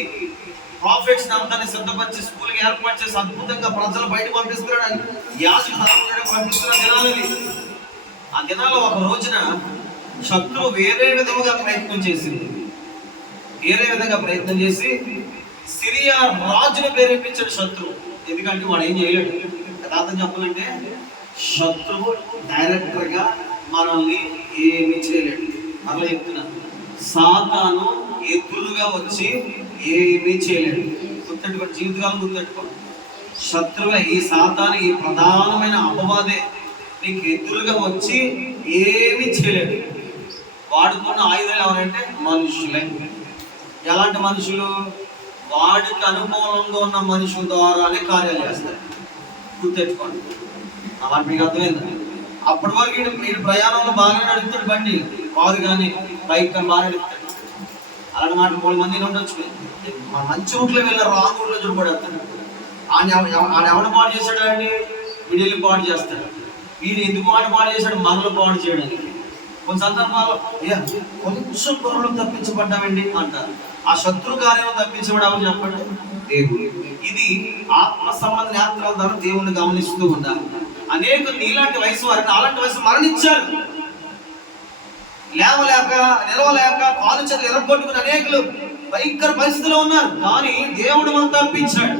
ప్రాఫిట్స్ అందరినీ సిద్ధపరిచి స్కూల్కి ఏర్పాటు చేసి అద్భుతంగా ప్రజలు బయట పంపిస్తున్నాడు. యాజకుడు పంపిస్తున్న దినాలని ఆ దినాల్లో ఒక రోజున శత్రువు వేరే విధంగా ప్రయత్నం చేసి సిరియా రాజును ప్రేరేపించాడు శత్రువు. ఎందుకంటే వాడు ఏం చేయలేడు. యథార్థం చెప్పాలంటే శత్రువు డైరెక్టర్ గా మనల్ని ఏమి చేయలేడు. అలా చెప్తున్నాను, సాతాను ఎదురుగా వచ్చి ఏమీ చేయలేడు. గుర్తెట్టుకోండి, జీవితకాలం గుర్తెట్టుకోండి. శత్రువే ఈ సాతాను, ఈ ప్రధానమైన అపవాదే నీకు ఎదురుగా వచ్చి ఏమీ చేయలేడు. వాడుకున్న ఆయుధాలు ఎవరంటే మనుషులే. ఎలాంటి మనుషులు? వాడికి అనుకూలంగా ఉన్న మనుషుల ద్వారానే కార్యాలు చేస్తారు. గుర్తెట్టుకోండి. అలా మీకు అర్థమైంది. అప్పటి వరకు వీడు ప్రయాణంలో బాగా నడుపుతాడు, బండి కారు కానీ బైక్ కానీ బాగా నడుపుతాడు. అలాంటి మాట 3 మంది ఉండొచ్చు. మంచి ఊట్లో వెళ్ళిన రాంగ్ ఊట్లో చూడబడతాడు. ఆయన ఎవడు పాడు చేశాడు అండి? వీడిల్ని పాడు చేస్తాడు. వీడు ఎందుకు పాడు చేశాడు? మనల్ని పాడు చేయడానికి. కొన్ని సందర్భాల్లో కొంచెం పొరలు తప్పించబడ్డామండి అంటారు. ఆ శత్రు కార్యం తప్పించబడామని చెప్పండి దేవుడు. ఇది ఆత్మ సంబంధ యాత్రల ద్వారా దేవుణ్ణి గమనిస్తూ ఉండాలి. అనేక నీలాంటి వయసు వారిని అలాంటి వయసు మరణించారు. లేవలేక నిలవలేక కాలు చేతులు ఎరగొట్టుకుని అనేకులు భయంకర పరిస్థితిలో ఉన్నారు. కానీ దేవుడు మనం తప్పించాడు.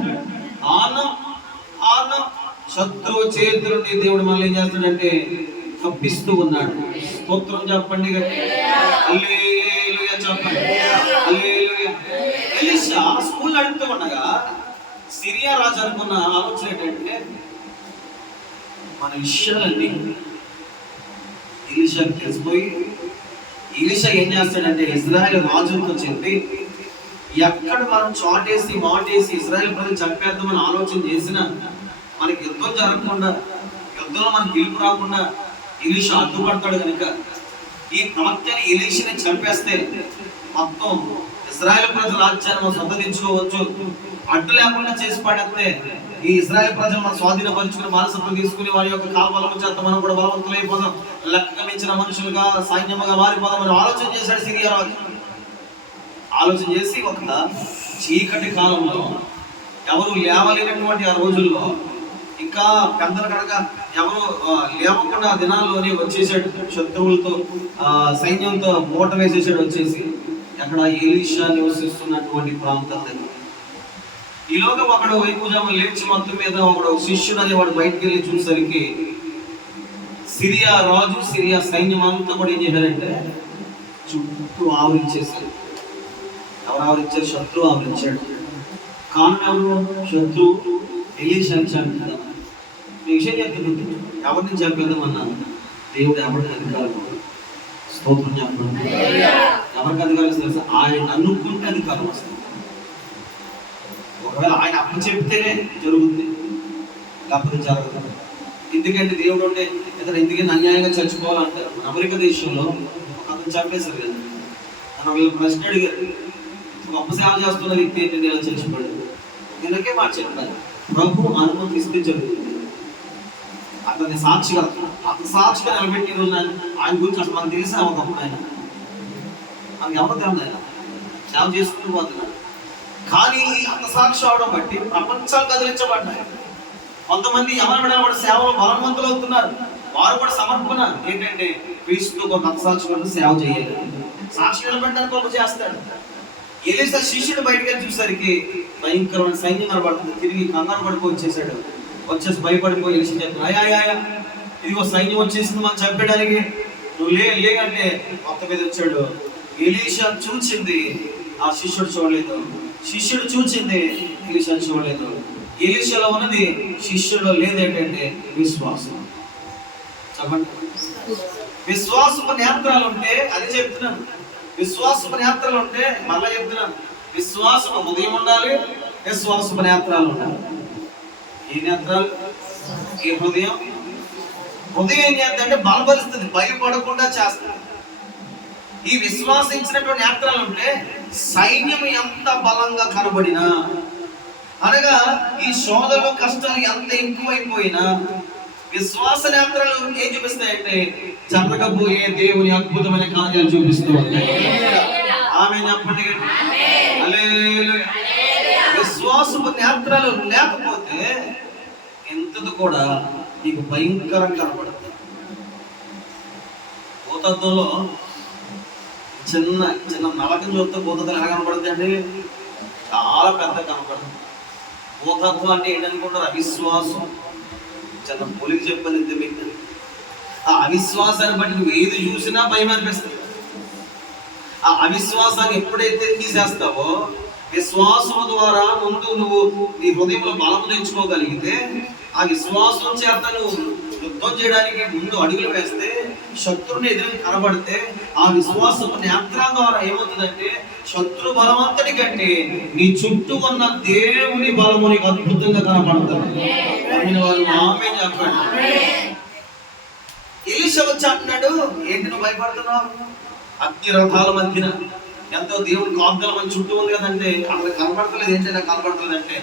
శత్రువు చేతుల నుండి దేవుడు మనల్ని ఏం చేస్తాడంటే తప్పిస్తూ ఉన్నాడు. స్తోత్రం చెప్పండి, హల్లెలూయా చెప్పండి, హల్లెలూయా. ఎలీషా స్కూల్ నడుపుతూ ఉండగా సిరియా రాజు అనుకున్న ఆలోచన ఏంటంటే మన విషయాలన్నీ ఎలీషాకి తెలిసిపోయి ఎలీషా ఏం చేస్తాడంటే ఇజ్రాయెల్ రాజులతో చెప్పి ఎక్కడ మనం చాటేసి మాటేసి ఇజ్రాయెల్ ప్రజలు చంపేద్దామని ఆలోచన చేసినా మనకి యుద్ధం జరగకుండా, యుద్ధంలో మనకి గెలుపు రాకుండా ఎలీషా అడ్డుపడతాడు కనుక ఈ ప్రవక్తని ఎలీషాని చంపేస్తే మొత్తం ఇజ్రాయెల్ ప్రజల రాజ్యాన్ని మనం సంపాదించుకోవచ్చు. అడ్డు లేకుండా చేసి పడేస్తే ఈ ఇజ్రాయెల్ ప్రజలు మనం స్వాధీనపరుచుకుని మనసత్వం తీసుకుని వారి యొక్క కాల్బలం చేత మనం కూడా బలవంతులైపోదాం, లెక్క మించిన మనుషులుగా సైన్యముగా మారిపోదాం అని ఆలోచన చేశాడు సిరియా రాజు. ఆలోచన చేసి ఒక చీకటి కాలంలో ఎవరు లేవలేనటువంటి ఆ రోజుల్లో ఇంకా పెద్దల కనుక ఎవరు లేవకుండా దినాల్లోనే వచ్చేసాడు. శత్రువులతో సైన్యంతో మూట వేసేసాడు. వచ్చేసి అక్కడ ఎలీషా నివసిస్తున్నటువంటి ప్రాంతం దగ్గర ఈలోగా ఒకడు వైపుజాము లేచి మొత్తం మీద ఒకడు శిష్యుడు అనేవాడు బయటికి వెళ్ళి చూసరికి సిరియా రాజు సిరియా సైన్యం అంతా కూడా ఏం చేశారంటే చుట్టూ ఆవరించేశారు. ఎవరు ఆవరించారు? శత్రువు ఆవరించాడు. కారణం ఎవరు? శత్రువు ఎలీషాని చంపుతాడు. ఈ విషయం చెప్తుంది, ఎవరిని చంపేద్దామన్నా దేవుడు ఎవరికి అధికారం. స్తోత్రం చెప్పండి. ఎవరికి అధికారం తెలుసు? ఆయన అనుకుంటే అధికారం వస్తుంది. ఒకవేళ ఆయన అప్పు చెప్తేనే జరుగుతుంది, లేకపోతే జరగదు. ఎందుకంటే దేవుడు ఉంటే ఇతను ఎందుకంటే అన్యాయంగా చచ్చిపోవాలంటారు. అమెరికా దేశంలో అతను చంపేశారు కదా. తను వీళ్ళు ప్రశ్న అడిగారు, గొప్ప సేవ చేస్తున్న వ్యక్తి ఏంటంటే ఇలా చచ్చిపోయాడు. దీనికే మాట చెప్పారు, ప్రభు అనుమతిస్తే జరుగుతుంది. అతన్ని సాక్షిగా నిలబెట్టి రోజు ఆయన గురించి అసలు మనకు తెలిసిన ఒకప్పుడు ఆయన మనకి ఎవరు తెలియదు. ఆయన సేవ చేసుకుంటూ పోతున్నాడు. కానీ అంత సాక్షి అవడం బట్టి ప్రపంచాలు కదిలించబడ్డాయి. కొంతమంది ఎవరు సేవలు బలవంతులు అవుతున్నారు. వారు కూడా సమర్పణ ఏంటంటే క్రీస్తు ఒక హతసాక్షి కూడా సేవ చేయాలి, సాక్షి నిలబెట్టడానికి ఒక చేస్తాడు. ఎలీషా శిష్యుడు బయటకు వెళ్ళి చూసరికి భయంకరమైన సైన్యం కనబడుతుంది. తిరిగి కంగారు పడిపోయి వచ్చేసి భయపడిపోయి ఎలీషా చెప్తాను, అయ్యా ఇదిగో సైన్యం వచ్చేసింది మనం చంపేయడానికి, నువ్వు లేకంటే మొత్తం మీద వచ్చాడు. ఎలీషా చూచింది, ఆ శిష్యుడు చూడలేదు. శిష్యుడు చూచింది, ఎలీషా చూడలేదు. ఎలీషాలో ఉన్నది శిష్యుడిలో లేదేంటంటే విశ్వాసం. చెప్పండి, విశ్వాసపు నేత్రాలు ఉంటే అది చెప్తున్నాను. విశ్వాసపు నేత్రాలు ఉంటే మళ్ళా చెప్తున్నాను, విశ్వాసపు ఉదయం ఉండాలి, విశ్వాసపు నేత్రాలు ఉండాలి. ఈ నేత్రాలు, ఈ హృదయం ఏం చేద్దంటే బలపరుస్తుంది, భయపడకుండా చేస్తుంది. ఈ విశ్వాసించినటువంటి నేత్రాలు ఉంటే సైన్యం ఎంత బలంగా కనబడినా, అనగా ఈ శోధనలు కష్టాలు ఎంత ఎక్కువైపోయినా విశ్వాస నేత్రాలు ఏం చూపిస్తాయంటే జరగబోయే దేవుని అద్భుతమైన కార్యాలు చూపిస్తూ ఉంటాయి. ఆమె చెప్పండి. హల్లెలూయా. విశ్వాసపు నేత్రాలు లేకపోతే ఎంతది కూడా నీకు భయంకరంగా కనపడుతుంది. భూతత్వంలో చిన్న చిన్న నలకం చూస్తే భూతత్వం ఎలా కనపడుతుంది అండి? చాలా పెద్ద కనపడుతుంది. భూతత్వం అంటే ఏంటనుకుంటారు? అవిశ్వాసం. చిన్న పోలికి చెప్పాలి మీకు. ఆ అవిశ్వాసాన్ని బట్టి నువ్వు ఏది చూసినా భయం అనిపిస్తుంది. ఆ అవిశ్వాసాన్ని ఎప్పుడైతే తీసేస్తావో, విశ్వాసం ద్వారా ముందు నువ్వు నీ హృదయంలో బలం తెచ్చుకోగలిగితే, ఆ విశ్వాసం చేత నువ్వు యుద్ధం చేయడానికి ముందు అడుగులు వేస్తే, శత్రువుని ఎదురు కనబడితే, ఆ విశ్వాసపు నేత్రాల ద్వారా ఏమవుతుందంటే శత్రు బలవంతుడి కంటే నీ చుట్టూ ఉన్న దేవుని బలము నీకు అద్భుతంగా కనబడుతుంది. వారు ఆమె చెప్పండి. ఎలీషా వచ్చి అంటున్నాడు, ఏంటి నువ్వు భయపడుతున్నావు? అగ్ని రథాల మధ్యన ఎంతో దేవుడి కాపుదల మన చుట్టూ ఉంది కదంటే, అక్కడ కనపడతలేదు. ఏంటి నాకు కనపడతలేదు అంటే,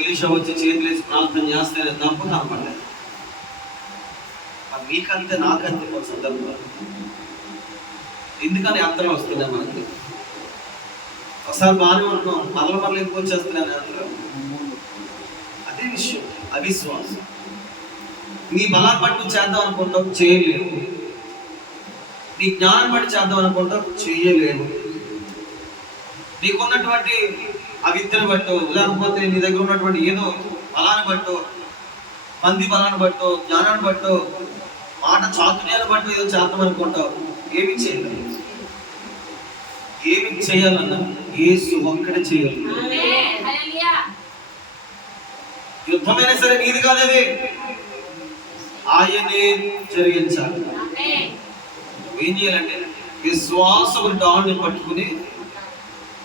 ఎలీషా వచ్చి చేతులేసి ప్రార్థన చేస్తే తప్ప కనపడలేదు. మీకంతే నాకంతే కొన్ని సందర్భాలు. ఎందుకని అంతలో వస్తున్నాయి మనకి? ఒకసారి బాగానే ఉంటున్నాం, మరల ఎక్కువ వచ్చేస్తున్నాను అందులో. అదే విషయం, అవిశ్వాసం. నీ బలాన్ని బట్టి నువ్వు చేద్దాం అనుకుంటావు, చేయలేవు. నీ జ్ఞానం బట్టి చేద్దాం అనుకుంటావు, చేయలేవు. నీకున్నటువంటి అవిద్యను బట్టో, లేకపోతే నీ దగ్గర ఉన్నటువంటి ఏదో బలాన్ని బట్టో, మంది బలాన్ని బట్టో, జ్ఞానాన్ని బట్టో, మాట చాతుర్యాన్ని బట్టో ఏదో చేద్దాం అనుకుంటావు, ఏమి చేయలేదు. ఏమి చేయాలన్నా యేసు ఒక్కడే చేయాలి. యుద్ధమైనా సరే నీది కాదది, ఆయనే జరిగించాలి. ఏం చేయాలంటే విశ్వాసము డాన్ని పట్టుకుని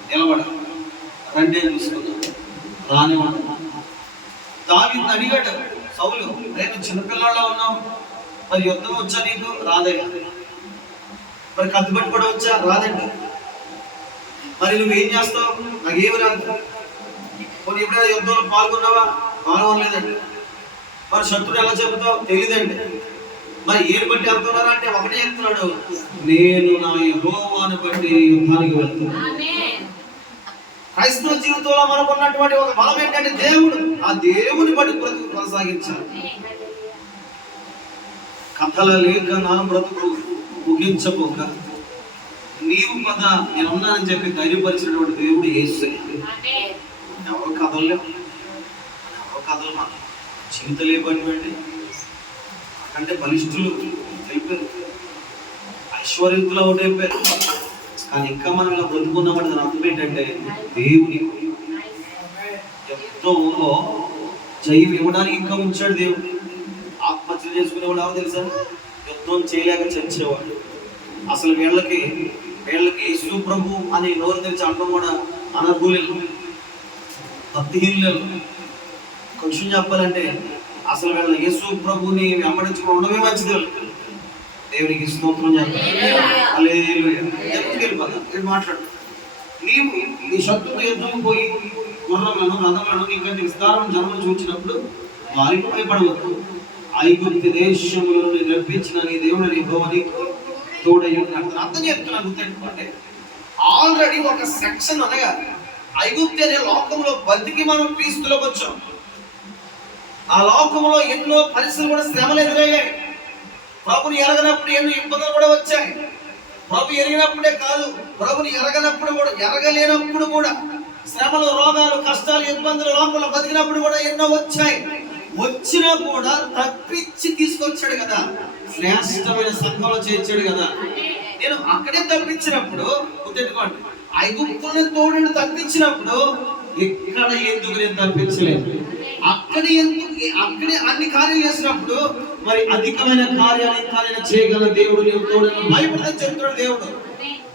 నిలబడాలి. రండి చూసుకుందాం, రానివ్వండి. దావీదుని అడిగాడు సౌలు, నేను చిన్నపిల్లల్లో ఉన్నావు, మరి యుద్ధం వచ్చా నీకు? రాదే. మరి కత్తి పట్టుకోవడం వచ్చా? రాదండి. మరి నువ్వేం చేస్తావు? నాకేమి రాదు. కొన్ని ఎప్పుడైనా యుద్ధంలో పాల్గొన్నావా? పాల్గొనలేదండి. మరి శత్రుడు ఎలా చెబుతావు? తెలియదండి. మరి ఏం బట్టి వెళ్తున్నారా అంటే ఒకటే చెప్తున్నాడు, నేను నా యెహోవాను బట్టి యుద్ధానికి వెళ్తున్నాను. క్రైస్తవ జీవితంలో మనకు ఉన్నటువంటి ఒక బలం ఏంటంటే దేవుడు. ఆ దేవుని బట్టి బ్రతుకు కొనసాగించాలి. కథల లేక నా బ్రతుకు ముగించపోక నీవు కదా నేనున్నానని చెప్పి ధైర్యపరిచినటువంటి దేవుడు యేసయ్య. ఎవరు కథలు మన జీవితం లేకపోయింది అంటే బలిష్ఠులు అయిపోయారు, ఐశ్వర్యంతులు అవుట్ అయిపోయారు. కానీ ఇంకా మనం ఇలా బ్రతుకున్నామంటే దాని అర్థం ఏంటంటే దేవుని యుద్ధంలో జయం ఇవ్వడానికి ఇంకా ఉంచాడు దేవుడు. ఆత్మహత్య చేసుకునేవాడు ఎవరు తెలుసా? యుద్ధం చేయలేక చచ్చేవాడు. అసలు వీళ్ళకి యేసు ప్రభు అని నోరు తెరిచి అనడం కూడా అనర్హులు, భక్తిహీనులు. కొంచెం చెప్పాలంటే అసలు వీళ్ళ యేసు ప్రభుని వెంబడించుకుని ఉండమే మంచిది. దేవునికి స్తోత్రం చెప్పాలి. మాట్లాడు. నీవు నీ శత్రువు యుద్ధం పోయి గుర్రలను రథములను నీకంటే విస్తారం జనములు చూచినప్పుడు వారికి భయపడవద్దు. ఐగుప్తు దేశములో నడిపించిన నీ దేవుడు యెహోవాని తోడై ఉన్నాడు. అర్థం చెప్తున్నాను, గుర్తెట్టుకోండి. ఆల్రెడీ ఒక సెక్షన్ అనగా ఐగుప్తు అనే లోకంలో బతికి మనం క్రీస్తులోకి వచ్చాం. ఆ లోకంలో ఎన్నో పరిస్థితులు కూడా శ్రమలు ఎదురయ్యాయి. ప్రభుని ఎరగనప్పుడు ఎన్నో ఇబ్బందులు కూడా వచ్చాయి. ప్రభు ఎరిగినప్పుడే కాదు, ప్రభుని ఎరగనప్పుడు కూడా, ఎరగలేనప్పుడు కూడా శ్రమలు, రోగాలు, కష్టాలు, ఇబ్బందులు లోకంలో బతికినప్పుడు కూడా ఎన్నో వచ్చాయి. వచ్చినా కూడా తప్పించి తీసుకొచ్చాడు కదా, శ్రేష్టమైన సంఘంలో చేర్చాడు కదా. నేను అక్కడే తప్పించినప్పుడు గుర్తెట్టుకోండి, ఐగుప్తుని తోడుని తప్పించినప్పుడు ఇక్కడ ఎందుకు నేను తప్పించలేదు? అక్కడే అన్ని కార్యాలు చేసినప్పుడు మరి అధికమైన కార్యాలు చేయగల దేవుడు నీవు తోడని భయపడదని చెప్తున్నాడు దేవుడు.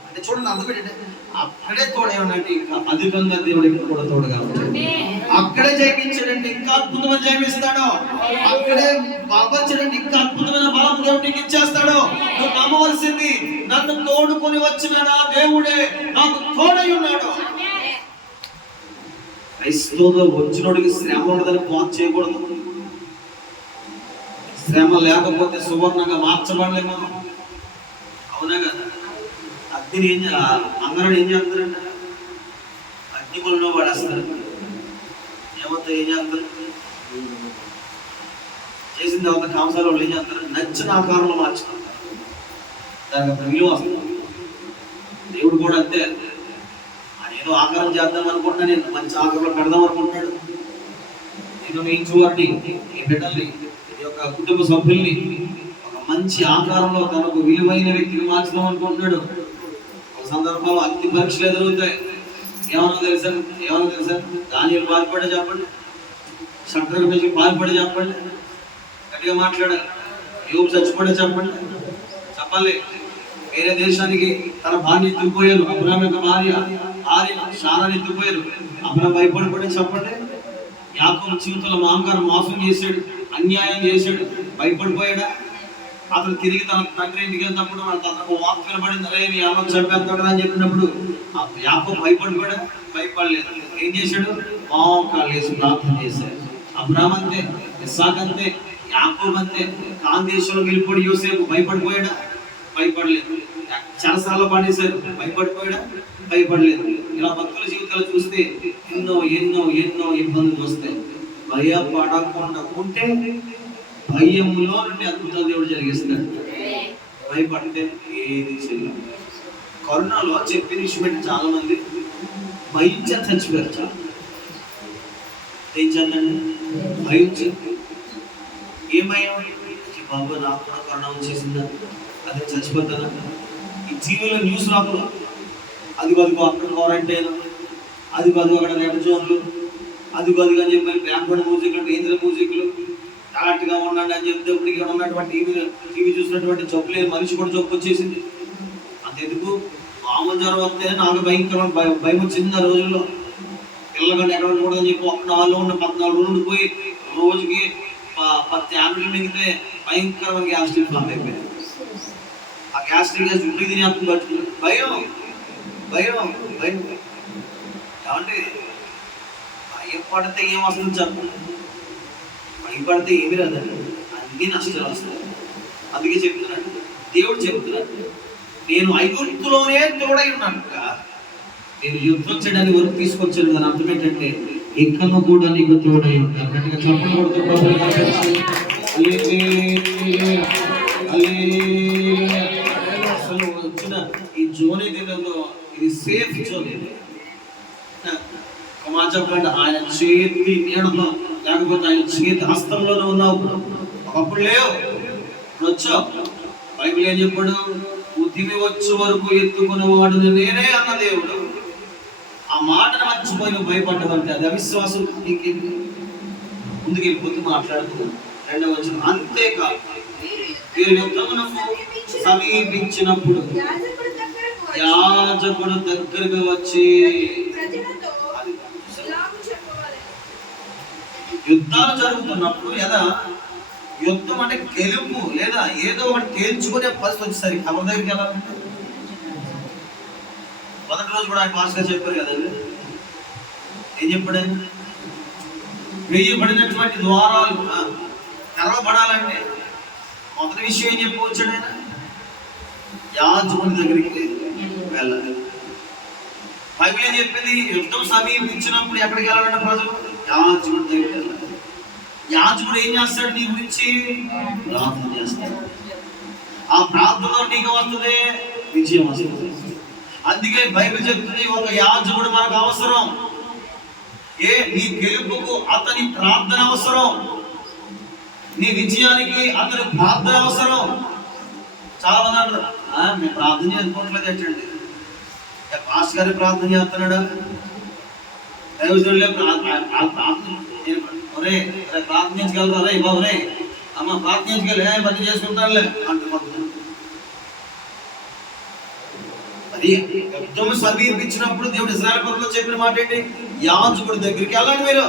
అంటే చూడండి, అర్థం ఏంటంటే అక్కడే తోడేమనంటే ఇంకా అధికంగా దేవుడు ఇప్పుడు కూడా తోడుగా ఉంటాడు. అక్కడే జయించాడంటే ఇంకా అద్భుతమైన జయమిస్తాడు. అక్కడే బలపరచాడంటే ఇంకా అద్భుతమైన బలం దేవుడికి ఇచ్చేస్తాడు. నువ్వు నమ్మవలసింది, నన్ను తోడుకొని వచ్చిన నా దేవుడే నాకు తోడై ఉన్నాడు. క్రైస్తవులో వచ్చినోడికి శ్రమ ఉండదని పాత చేయకూడదు. శ్రమ లేకపోతే సువర్ణంగా మార్చబడలేము. అవునా కదా? ఆ అగ్ని అందరూ ఏం చేస్తారంట? అగ్ని పొలంలో పడేస్తారు. ఏమంతా ఏం చేస్తారు? చేసిన తర్వాత కాంసాల వాళ్ళు ఏం చేస్తారు? నచ్చిన ఆకారంలో మార్చుకుంటారు. దానికి అంత విలువ వస్తుంది. దేవుడు కూడా అంతే. ఏదో ఆకారం చేద్దాం అనుకుంటున్నా, నేను మంచి ఆకారంలో పెడదాం అనుకుంటున్నాడు. నేను మీ ఇంటి ఈ బిడ్డల్ని, ఈ యొక్క కుటుంబ సభ్యుల్ని ఒక మంచి ఆకారంలో తనకు విలువైన వ్యక్తిని మార్చుదాం అనుకుంటున్నాడు. ఒక సందర్భంలో అగ్ని పరీక్షలు ఎదురవుతాయి. ఏమన్నా తెలుసా? దానియేలు బాధపడే చెప్పండి, శత్రువుల నుంచి బాధపడే చెప్పండి, గట్టిగా మాట్లాడాలి. యోబు చచ్చిపోతే చెప్పాలి. వేరే దేశానికి తన భార్య ఎత్తుకుపోయారు. అబ్రాహాం యొక్క భార్య శారాని ఎత్తుకుపోయారు. అబ్రాహాం భయపడిపోతే చెప్పండి. యాకోబు జీవితంలో మామగారు మోసం చేశాడు, అన్యాయం చేశాడు, భయపడిపోయాడా? అతను తిరిగి తన తండ్రి ఇంటికి వెళ్ళినప్పుడు తనకు వాక్ వినబడింది, అరే నీ ఎవరు చంపేస్తాడు అని చెప్పినప్పుడు యాకోబు భయపడిపోయాడా? భయపడలేదు. ఏం చేశాడు? మోకాళ్ళు వేసి ప్రార్థన చేశాడు. అబ్రాహాం అంతే, ఇస్సాకు అంతే, యాకోబు అంతే. కాందేశంలో వెళ్ళిపోయి యోసేపు భయపడిపోయాడా? భయపడలేదు. చెరసాలలో పడేశారు, భయపడిపోయాడా? భయపడలేదు. ఇలా భక్తుల జీవితాలు చూస్తే ఎన్నో ఎన్నో ఎన్నో ఇబ్బందులు వస్తాయి. భయపడకుండా ఉంటే భయంలో నుండి అద్భుతం దేవుడు జరిగిస్తాడు. భయపడితే ఏది చేయలేదు. కరోనాలో చెప్పిన విషయం పెట్టి చాలా మంది భయించా చచ్చిపోయారు. చాలా ఏం చేద్దండి? భయించి ఏమయ్యా బాబు, నాకు కూడా కరోనా వచ్చేసిందా, అదే చచ్చిపోతానా? ఈ టీవీలో న్యూస్ రాకుండా అదిగో అక్కడ క్వారంటైన్, అదిగో అక్కడ రెడ్ జోన్లు, అదిగో అని చెప్పి బ్యాక్వర్డ్ మ్యూజిక్లు, డేంజర్ మ్యూజిక్లు, కరెక్ట్గా ఉండండి అని చెప్తే ఇప్పుడు ఇక్కడ ఉన్నటువంటి టీవీ చూసినటువంటి జబ్బులే మనిషి కూడా జబ్బు వచ్చేసింది. అంతెందుకు, మామూలు జ్వరం వస్తే నాకు భయంకరమైన భయం వచ్చింది. ఆ రోజుల్లో పిల్లగండి ఎక్కడ ఉండకూడదని చెప్పి ఒక 4 ఉన్న 14 రోజులు పోయి రోజుకి 10 యాభై మిగితే భయంకరమైన గ్యాస్ట్రిక్ ఫామ్ అయిపోయింది. ఆ గ్యాస్ట్రిక్ గ్యాస్ ఇంటికి తినేస్తుంది. పట్టుకుని భయం భయం భయం కాబట్టి భయపడితే ఏం వస్తుంది చెప్పండి? భయపడితే ఏమి రాదండి, అన్ని నష్టాలు వస్తాయి. అందుకే చెప్తున్నాడు, దేవుడు చెప్తున్నాడు, నేను ఐగుప్తులోనే తోడై ఉన్నట్టుగా నేను యుద్ధం చేయడానికి వరకు తీసుకొచ్చాను. దాని అర్థం ఏంటంటే ఎక్కను కూడా నీకు తోడై ఉంటాను. గట్టిగా చప్పట్లు కొడుతూ అసలు వచ్చిన ఈ జోన్ ఏదో ఇది సేఫ్ జోన్. చెప్పండి, ఆయన చేతి నీడలో లేకపోతే ఆయన చేతి హస్తంలోనే ఉన్నావు. ఒకప్పుడు లేవు, ఇప్పుడు వచ్చావు. బైబిల్ ఏం చెప్పాడు? ఉద్దిమి వచ్చే వరకు ఎత్తుకునేవాడు నేనే అన్న దేవుడు. ఆ మాటను మర్చిపోయి నువ్వు భయపడ్డవంటే అది అవిశ్వాసం. నీకు ముందుకు వెళ్ళిపోతూ మాట్లాడుతున్నాను. 2వ వచనం, అంతేకాదు మీరు యుద్ధమునకు సమీపించినప్పుడు యాజకుడు దగ్గరకు వచ్చి, యుద్ధాలు జరుగుతున్నప్పుడు లేదా యుద్ధం అంటే గెలుపు లేదా ఏదో ఒకటి తేల్చుకునే పరిస్థితి వచ్చేసరికి ఎవరి దగ్గరికి వెళ్ళాలంటే, మొదటి రోజు కూడా ఆయన పాస్గా చెప్పారు కదండి. ఏం చెప్పాడు? వేయబడినటువంటి ద్వారాలు తెరవబడాలంటే మొదటి విషయం ఏం చెప్పవచ్చాడు? ఆయన యాజకుని దగ్గరికి వెళ్ళాలి. బైబిల్ ఏం చెప్పింది? యుద్ధం సమీపించినప్పుడు ఎక్కడికి వెళ్ళాలంటే ప్రజలు యాజకుడి దగ్గరికి వెళ్ళాలి. యాజకుడు ఏం చేస్తాడు? నీ గురించి ప్రార్థన చేస్తాడు. ఆ ప్రార్థనలో నీకు వస్తుంది విజయం వస్తుంది. అందుకే బైబిల్ చెప్తుంది, ఒక యాజకుడు మనకు అవసరం. నీ గెలుపుకు అతని ప్రార్థన అవసరం, నీ విజయానికి అతని ప్రార్థన అవసరం. చాలా మంది అంటారు, మేము ప్రార్థన చేసుకోవట్లేదు ఏంటండి, పాస్ గారి ప్రార్థన చేస్తున్నాడా? ఒరే ప్రార్థించగలరా? రే బాబు, రే అమ్మ ప్రార్థించగలే, పని చేసుకుంటానులే అంటున్నాడు. అది యుద్ధం సమీపించినప్పుడు దేవుడు ఇశ్రాయేలు ప్రజలకు చెప్పిన మాట ఏంటి? యాజకుడి దగ్గరికి వెళ్ళండి. మీరు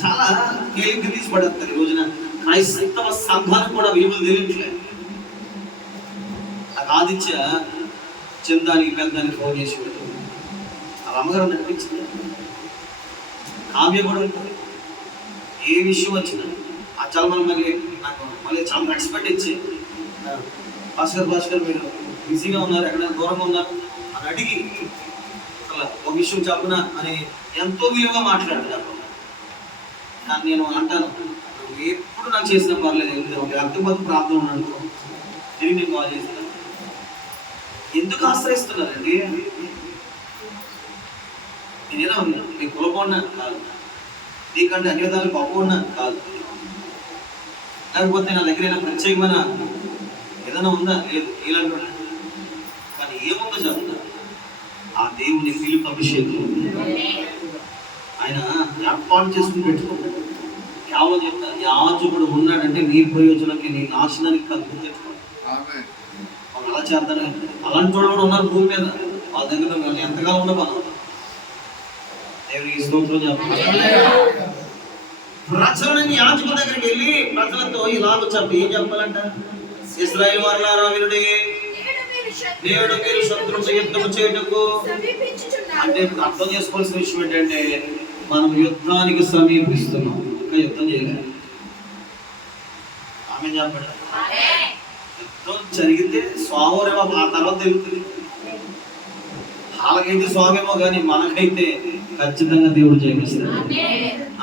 చాలా తేలిక తీసి పడేస్తారు. ఈ రోజున క్రైస్తవ సంఘానికి కూడా విలువలు తెలియట్లేదు. నాకు ఆదిత్య చందానికి పెద్దానికి ఫోన్ చేసి వాళ్ళ అమ్మగారు నడిపించింది. కావ్య కూడా ఉంటుంది. ఏ విషయం వచ్చినా ఆ చాలా మళ్ళీ నాకు చాలా ఎక్స్పెక్ట్ ఇచ్చి భాస్కర్ మీరు బిజీగా ఉన్నారు, ఎక్కడైనా దూరంగా ఉన్నారు అని అడిగి అసలు ఒక విషయం చెప్పన అని ఎంతో విలువగా మాట్లాడతారు. కానీ నేను అంటాను, ఎప్పుడు నాకు చేసిన పర్లేదు, ఒక అర్థమతి ప్రార్థన ఉన్నాను తిరిగి నేను కాల్ చేస్తాను. ఎందుకు ఆశ్రయిస్తున్నారండి? నేనేదో మీ కులపం ఉన్నా కాదు, నీకంటే అన్ని విధాలు గొప్ప ఉన్నా కాదు, లేకపోతే నా దగ్గర ఏదైనా ప్రత్యేకమైన ఏదైనా ఉందా? లేదు, ఇలాంటి. కానీ ఏముందో చెప్తా, ఆ దేవుని పిలుపు అభిషేకం ఆయన ఏర్పాటు చేసుకుని పెట్టుకుంటాడు. కేవలం చెప్తా, యాజకుడు ఉన్నాడంటే నీ ప్రయోజనానికి, నీ నాశనానికి కాదు. అలా చేద్దాను. అలాంటి వాళ్ళు కూడా ఉన్నారు భూమి మీద, వాళ్ళ దగ్గర ఎంతకాలం ఉండే మనం దేవునికి స్తోత్రం చెప్పాలి. ప్రజలని యాజకుల దగ్గరికి వెళ్ళి ప్రజలతో ఇలాగ చెప్పి ఏం చెప్పాలంట? ఇశ్రాయేలు వారలారా వినుడి, నేడు మీరు శత్రువుతో యుద్ధం చేయటకు అంటే అర్థం చేసుకోవాల్సిన విషయం ఏంటంటే, మనం యుద్ధానికి సమీపిస్తున్నాం, ఇంకా యుద్ధం చేయలేదు. ఆమె చెప్పండి, యుద్ధం జరిగితే స్వామేమో ఆ తర్వాత తెలుగుతుంది. వాళ్ళకైతే స్వామేమో కానీ మనకైతే ఖచ్చితంగా దేవుడు జయిస్తాడు.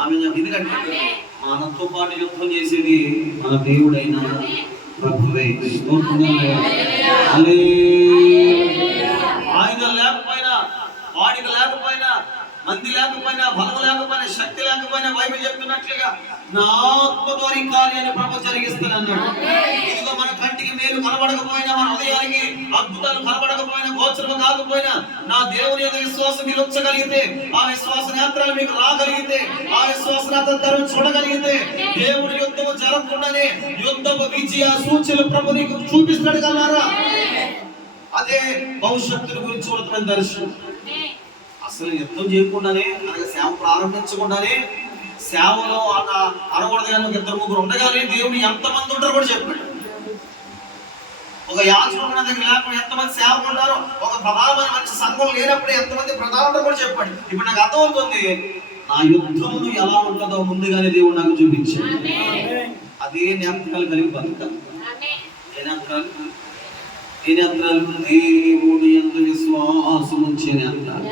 ఆమె ఎందుకంటే మనతో పాటు యుద్ధం చేసేది మన దేవుడైన ప్రభువే. ఆయుధం లేకపోయినా, వాడికి లేకపోయినా, మంది లేకపోయినా, బలం లేకపోయినా, శక్తి లేకపోయినా, బైబిల్ చెప్తున్నట్లుగా నా ఆత్మ ద్వారా కార్యాన్ని ప్రభు జరిగిస్తానన్నాడు. ఇదిగో మన కంటికి మేలు కనబడకపోయినా, మన హృదయానికి అద్భుతాలు కనబడకపోయినా, గోచరము కాకపోయినా, నా దేవుని యొక్క విశ్వాసం మీరు ఉంచగలిగితే, ఆ విశ్వాస నేత్రాలు మీకు రాగలిగితే, ఆ విశ్వాస నేత్రం చూడగలిగితే, దేవుడి యుద్ధము జరగకుండానే యుద్ధపు విజయ సూచనలు ప్రభు నీకు చూపిస్తాడు కదా. అదే భవిష్యత్తు గురించి ఉన్నటువంటి దర్శనం. అసలు యుద్ధం చేయకుండానే, అలాగే సేవ ప్రారంభించకుండానే, సేవలో అనకూడదు కానీ ఒక ఇద్దరు ముగ్గురు ఉండగానే దేవుడు ఎంతమంది ఉంటారో కూడా చెప్పాడు. ఒక యాజకుడు దగ్గర లేకపోతే ఎంతమంది సేవకులు ఉంటారో, ఒక ప్రధానమైన మంచి సంఘం లేనప్పుడు ఎంతమంది ప్రధాన ఉంటారో కూడా చెప్పాడు. ఇప్పుడు నాకు అర్థమవుతుంది, నా యుద్ధమును ఎలా ఉంటుందో ముందుగానే దేవుడు నాకు చూపించాడు. అదే నేత్రాలు కలిగి బతుకాలి. ఏ నేత్రాలు? ఏ నేత్రాలు? దేవుడు యందు విశ్వాసం ఉంచే నేత్రాలు.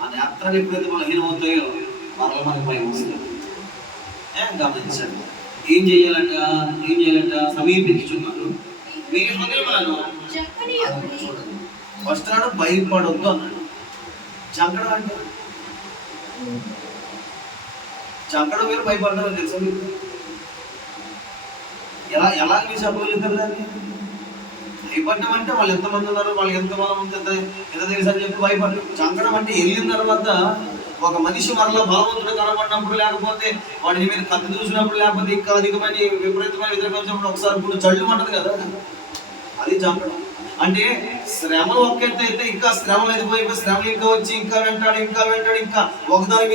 ఆ నేత్రాలు ఎప్పుడైతే బలహీనమవుతాయో మరలా మనకు భయం వస్తుంది. గమనించండి, ఏం చేయాలంట? సమీపించున్నారు మీ హృదయములను. చూడండి, ఫస్ట్ నాడు భయపడొద్దు అన్నాడు. చంకడం అంటే చంకడం వేరు, భయపడడం తెలుసా మీకు? ఎలా మీరు చెప్పగలుగుతారు దాన్ని? భయపడడం అంటే వాళ్ళు ఎంతమంది ఉన్నారు, వాళ్ళు ఎంత బలం ఉంది, ఎంత తెలుసు అని చెప్పి భయపడ్డం. చంకడం అంటే వెళ్ళిన తర్వాత ఒక మనిషి మరలా బలవంతుడు కనబడినప్పుడు, లేకపోతే వాడిని మీరు కత్తి చూసినప్పుడు, లేకపోతే ఇంకా అధికమైన విపరీతమైన వ్యతిరేకించినప్పుడు ఒకసారి ఇప్పుడు చళ్ళు ఉంటుంది కదా, అది చంపడం. అంటే శ్రమలు ఒక్కైతే అయితే ఇంకా శ్రమలు అయిపోయి, శ్రమలు ఇంకా వచ్చి ఇంకా వెంటాడు, ఇంకా ఒకదాని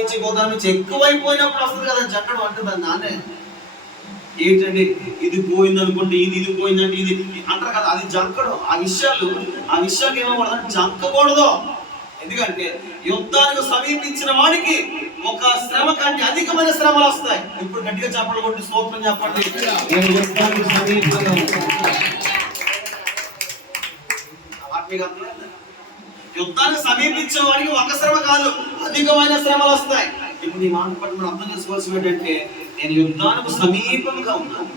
నుంచి ఎక్కువైపోయినప్పుడు వస్తుంది కదా చంపడం. అంటే దాన్ని నానే ఏంటండి, ఇది పోయింది అనుకుంటే ఇది పోయిందంటే ఇది అంటారు కదా, అది జంకడం. ఆ విషయాలు ఏమవుతుందంటే జంకకూడదు. ఎందుకంటే యుద్ధానికి సమీపించిన వాడికి ఒక శ్రమ కంటే అధికమైన శ్రమలు వస్తాయి. ఇప్పుడు గట్టిగా చెప్పండి, కొట్టి స్తోత్రం చెప్పండి. యుద్ధానికి సమీపించే వాడికి ఒక శ్రమ కాదు, అధికమైన శ్రమలు వస్తాయి. ఇప్పుడు ఈ మాట పట్ల మనం అర్థం చేసుకోవాల్సింది ఏంటంటే, నేను యుద్ధానికి సమీపంగా ఉన్నాను.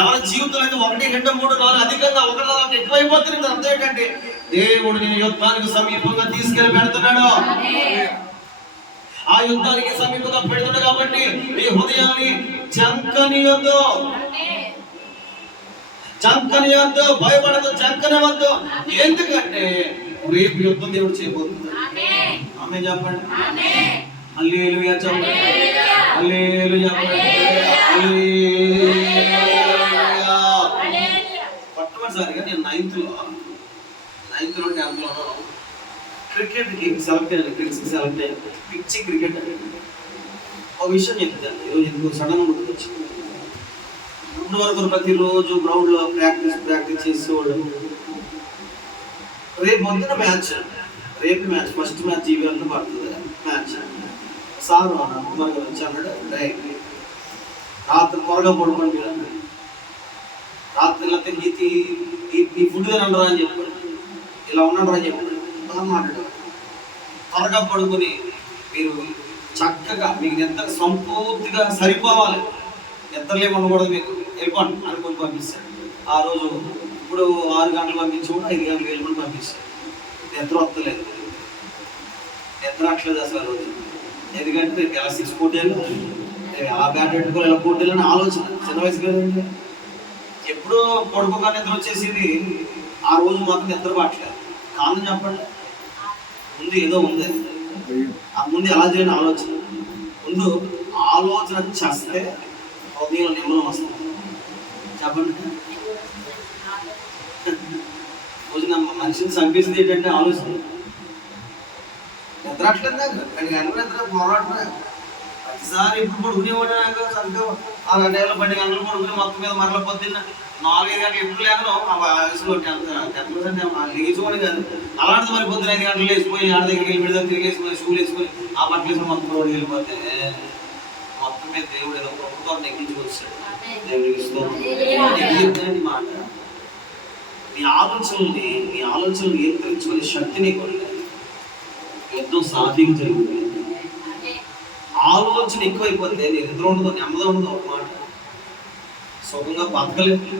ఎవరి జీవితంలో అయితే 1, 2, 3, 4 అధికంగా ఒకటి ఎక్కువైపోతుంది. అర్థం ఏంటంటే, దేవుడు నేను యుద్ధానికి సమీపంగా తీసుకెళ్ళి పెడుతున్నాడు. ఆ యుద్ధానికి సమీపంగా పెడుతున్నాడు కాబట్టి నీ హృదయాన్ని చంకనియొద్దు, భయపడదు, చంకనివద్దు. ఎందుకంటే రేపు యుద్ధం దేవుడు చేయబోతున్నాడు. ఆమె చెప్పండి, హల్లెలూయా చెప్పండి, హల్లెలూయా చెప్పండి. పట్టుబడిసారిగా నేను 9th లో క్రికెట్కి సెలెక్ట్ అయ్యాను. పిచ్చి క్రికెట్ ఒక విషయం చెప్తాను ఈరోజు, ఎందుకు సడన్గా గుర్తొచ్చింది. ఇప్పుడు వరకు ప్రతిరోజు గ్రౌండ్లో ప్రాక్టీస్ చేసేవాడు. రేపు పొద్దున మ్యాచ్ ఫస్ట్ మ్యాచ్ ఈవెంట్ పడుతుంది మ్యాచ్. సార్ త్వరగా వచ్చాడు, రాత్రి త్వరగా పడుకోండి, రాత్రి ఇలా ఈ ఫుడ్ తినండి అని చెప్పాడు, ఇలా ఉన్నాడు అని చెప్పాడు, బాగా మాట్లాడు. త్వరగా పడుకొని మీరు చక్కగా మీకు నిద్ర సంపూర్తిగా సరిపోవాలి, నిద్రలేమి ఉండకూడదు, మీకు వెళ్ళిపోండి అనుకుని పంపిస్తాడు. ఆ రోజు ఇప్పుడు 6 గంటలు పంపించుకుంటే 5 గంటలకు వెళ్ళిపోయి పంపిస్తాడు. నిద్ర వస్తలేదు, నిద్ర అట్లేదు అసలు ఆ రోజు. ఎందుకంటే రేపు ఎలా 6 పోటీలు, ఎలా బ్యాట్ పెట్టుకోవాలి, ఎలా పోటీలు అని ఆలోచన. చిన్న వయసు కదండి, ఎప్పుడో పడుకోగా నిద్ర వచ్చేసింది. ఆ రోజు మాత్రం నిద్ర పట్టలేదు. కారణం చెప్పండి, ముందు ఏదో ఉంది, ఆ ముందు ఎలా చేయని ఆలోచన. ముందు ఆలోచన చేస్తే హృదయంలో నిమ్మలం వస్తుంది. చెప్పండి, రోజున మనిషిని చంపేసింది ఏంటంటే ఆలోచన. నిద్ర అట్లేదు నాకు, కానీ నిద్ర మొరట్లే. ప్రతిసారి ఇప్పుడు పడుకునేవాడు నాకు చక్కగా 6 గంటల 12 గంటలు పడుకుని మొత్తం మీద మరల పొద్దున్న 4-5 గంటలు ఎప్పుడు లేకను ఆ వయసులో 10% లేచుకొని కాదు, అలాంటి మరి పొద్దున 5 గంటలు వేసిపోయి ఆడ దగ్గరికి వెళ్ళి పెడదాం, తిరిగి వేసుకొని షూలు వేసుకొని ఆ బట్టలు వేసుకొని మొత్తం రోడ్డు వెళ్ళిపోతే మొత్తం మీద దేవుడు ఏదో ప్రభుత్వం నెగ్గించుకొచ్చాడు. దేవుడికి మాట, నీ ఆలోచనలు నియంత్రించుకునే శక్తిని కొనలేదు. యుద్ధం సాఫీగా జరుగుతుంది. ఆలోచన ఎక్కువైపోతే నీ నిద్ర ఉండదు, నెమ్మది ఉండదు. ఒక మాట, సుఖంగా బతకలేదు,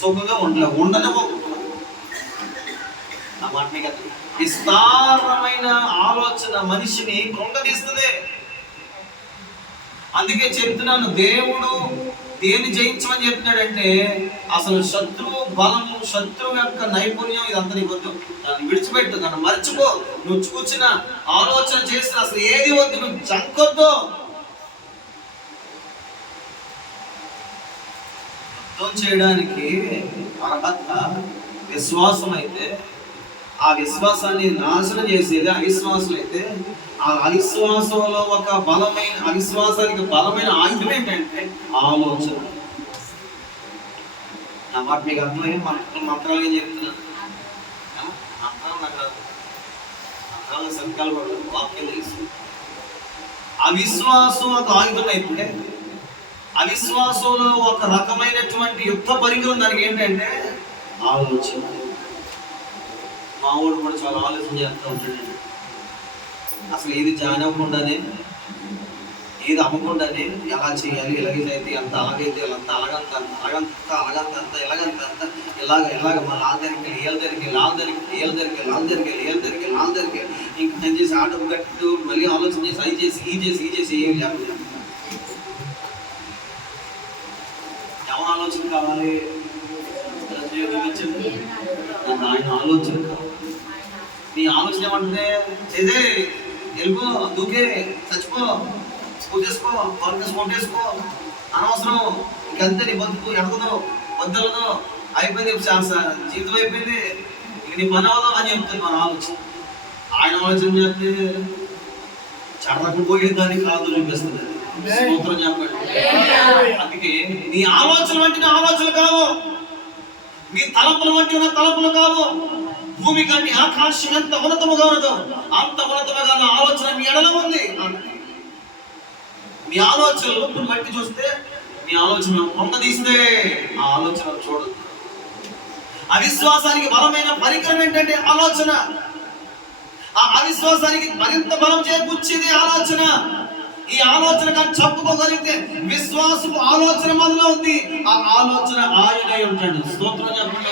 సుఖంగా ఉండలేవు. ఆ మాట కదా, విస్తారమైన ఆలోచన మనిషిని కృంగదీస్తుంది. అందుకే చెప్తున్నాను, దేవుడు దేన్ని జయించమని చెప్తున్నాడంటే అసలు శత్రువు బలము, శత్రువు యొక్క నైపుణ్యం ఇదంతా నీకు వద్దు. దాన్ని విడిచిపెట్టు, దాన్ని మర్చిపో. నువ్వు కూర్చున్న ఆలోచన చేసిన అసలు ఏది వద్దు, నువ్వు జంకొద్దు. యుద్ధం చేయడానికి అర్హత విశ్వాసం అయితే, ఆ విశ్వాసాన్ని నాశనం చేసేది అవిశ్వాసం అయితే, ఆ అవిశ్వాసంలో ఒక బలమైన, అవిశ్వాసానికి బలమైన ఆయుధం ఏంటంటే ఆలోచన. నా మాట మీకు అర్థమయ్యే మంత్రాలు ఏం చెప్తున్నా, మంత్రాలు సంకల్ప వాక్యం తెలుసు. అవిశ్వాసం ఒక ఆయుధం అయితే, అవిశ్వాసంలో ఒక రకమైనటువంటి యుద్ధ పరికరం దానికి ఏంటంటే ఆలోచన. మా ఊడు కూడా చాలా ఆలోచన చేస్తూ ఉంటాడండి. అసలు ఏది జాయిన్ అవ్వకుండానే, ఏది అమ్మకుండానే ఎలా చేయాలి, ఎలాగైతే అంత, అలాగైతే అంత, అలాగంత ఇలాగ మన లాందరికి ఇంకా పని చేసి ఆటో కట్టు మళ్ళీ ఆలోచన చేసి అది చేసి ఈ చేసి ఏం లేకుండా ఎవరు ఆలోచన కావాలి? ఆయన ఆలోచన కావాలి. నీ ఆలోచన ఏమంటే ఇదే వెళ్ళిపో, దూకే, చచ్చిపో, పూజేసుకో, కొట్టేసుకో, అనవసరం, ఇంకంతే నీ బతుకు ఎడకదో వద్దలదో అయిపోయింది, జీవితం అయిపోయింది, ఇక నీ పని అవ్వదు అని చెప్తుంది మన ఆలోచన. ఆయన ఆలోచన చేస్తే చడలకు పోయేదాన్ని కాదు చూపిస్తుంది. సూత్రం చెప్పండి. అందుకే నీ ఆలోచన వంటి నా ఆలోచనలు కావు, నీ తలపుల వంటి నా తలపులు కావు. భూమి కంటే ఆకాశం ఎంత ఉన్నతముగా ఉన్నదో అంత ఉన్నతముగా నా ఆలోచన మీ ఎడల ఉంది. మీ ఆలోచనలు బట్టి చూస్తే, మీ ఆలోచన పొందదీస్తే ఆ ఆలోచన చూడదు. అవిశ్వాసానికి బలమైన పరికరం ఏంటంటే ఆలోచన. ఆ అవిశ్వాసానికి మరింత బలం చేకూర్చేది ఆలోచన. ఈ ఆలోచన కానీ చెప్పుకోగలిగితే విశ్వాసపు ఆలోచన మనలో ఉంది. ఆ ఆలోచన ఆయనే ఉంటాడు. స్తోత్రం చెప్పండి.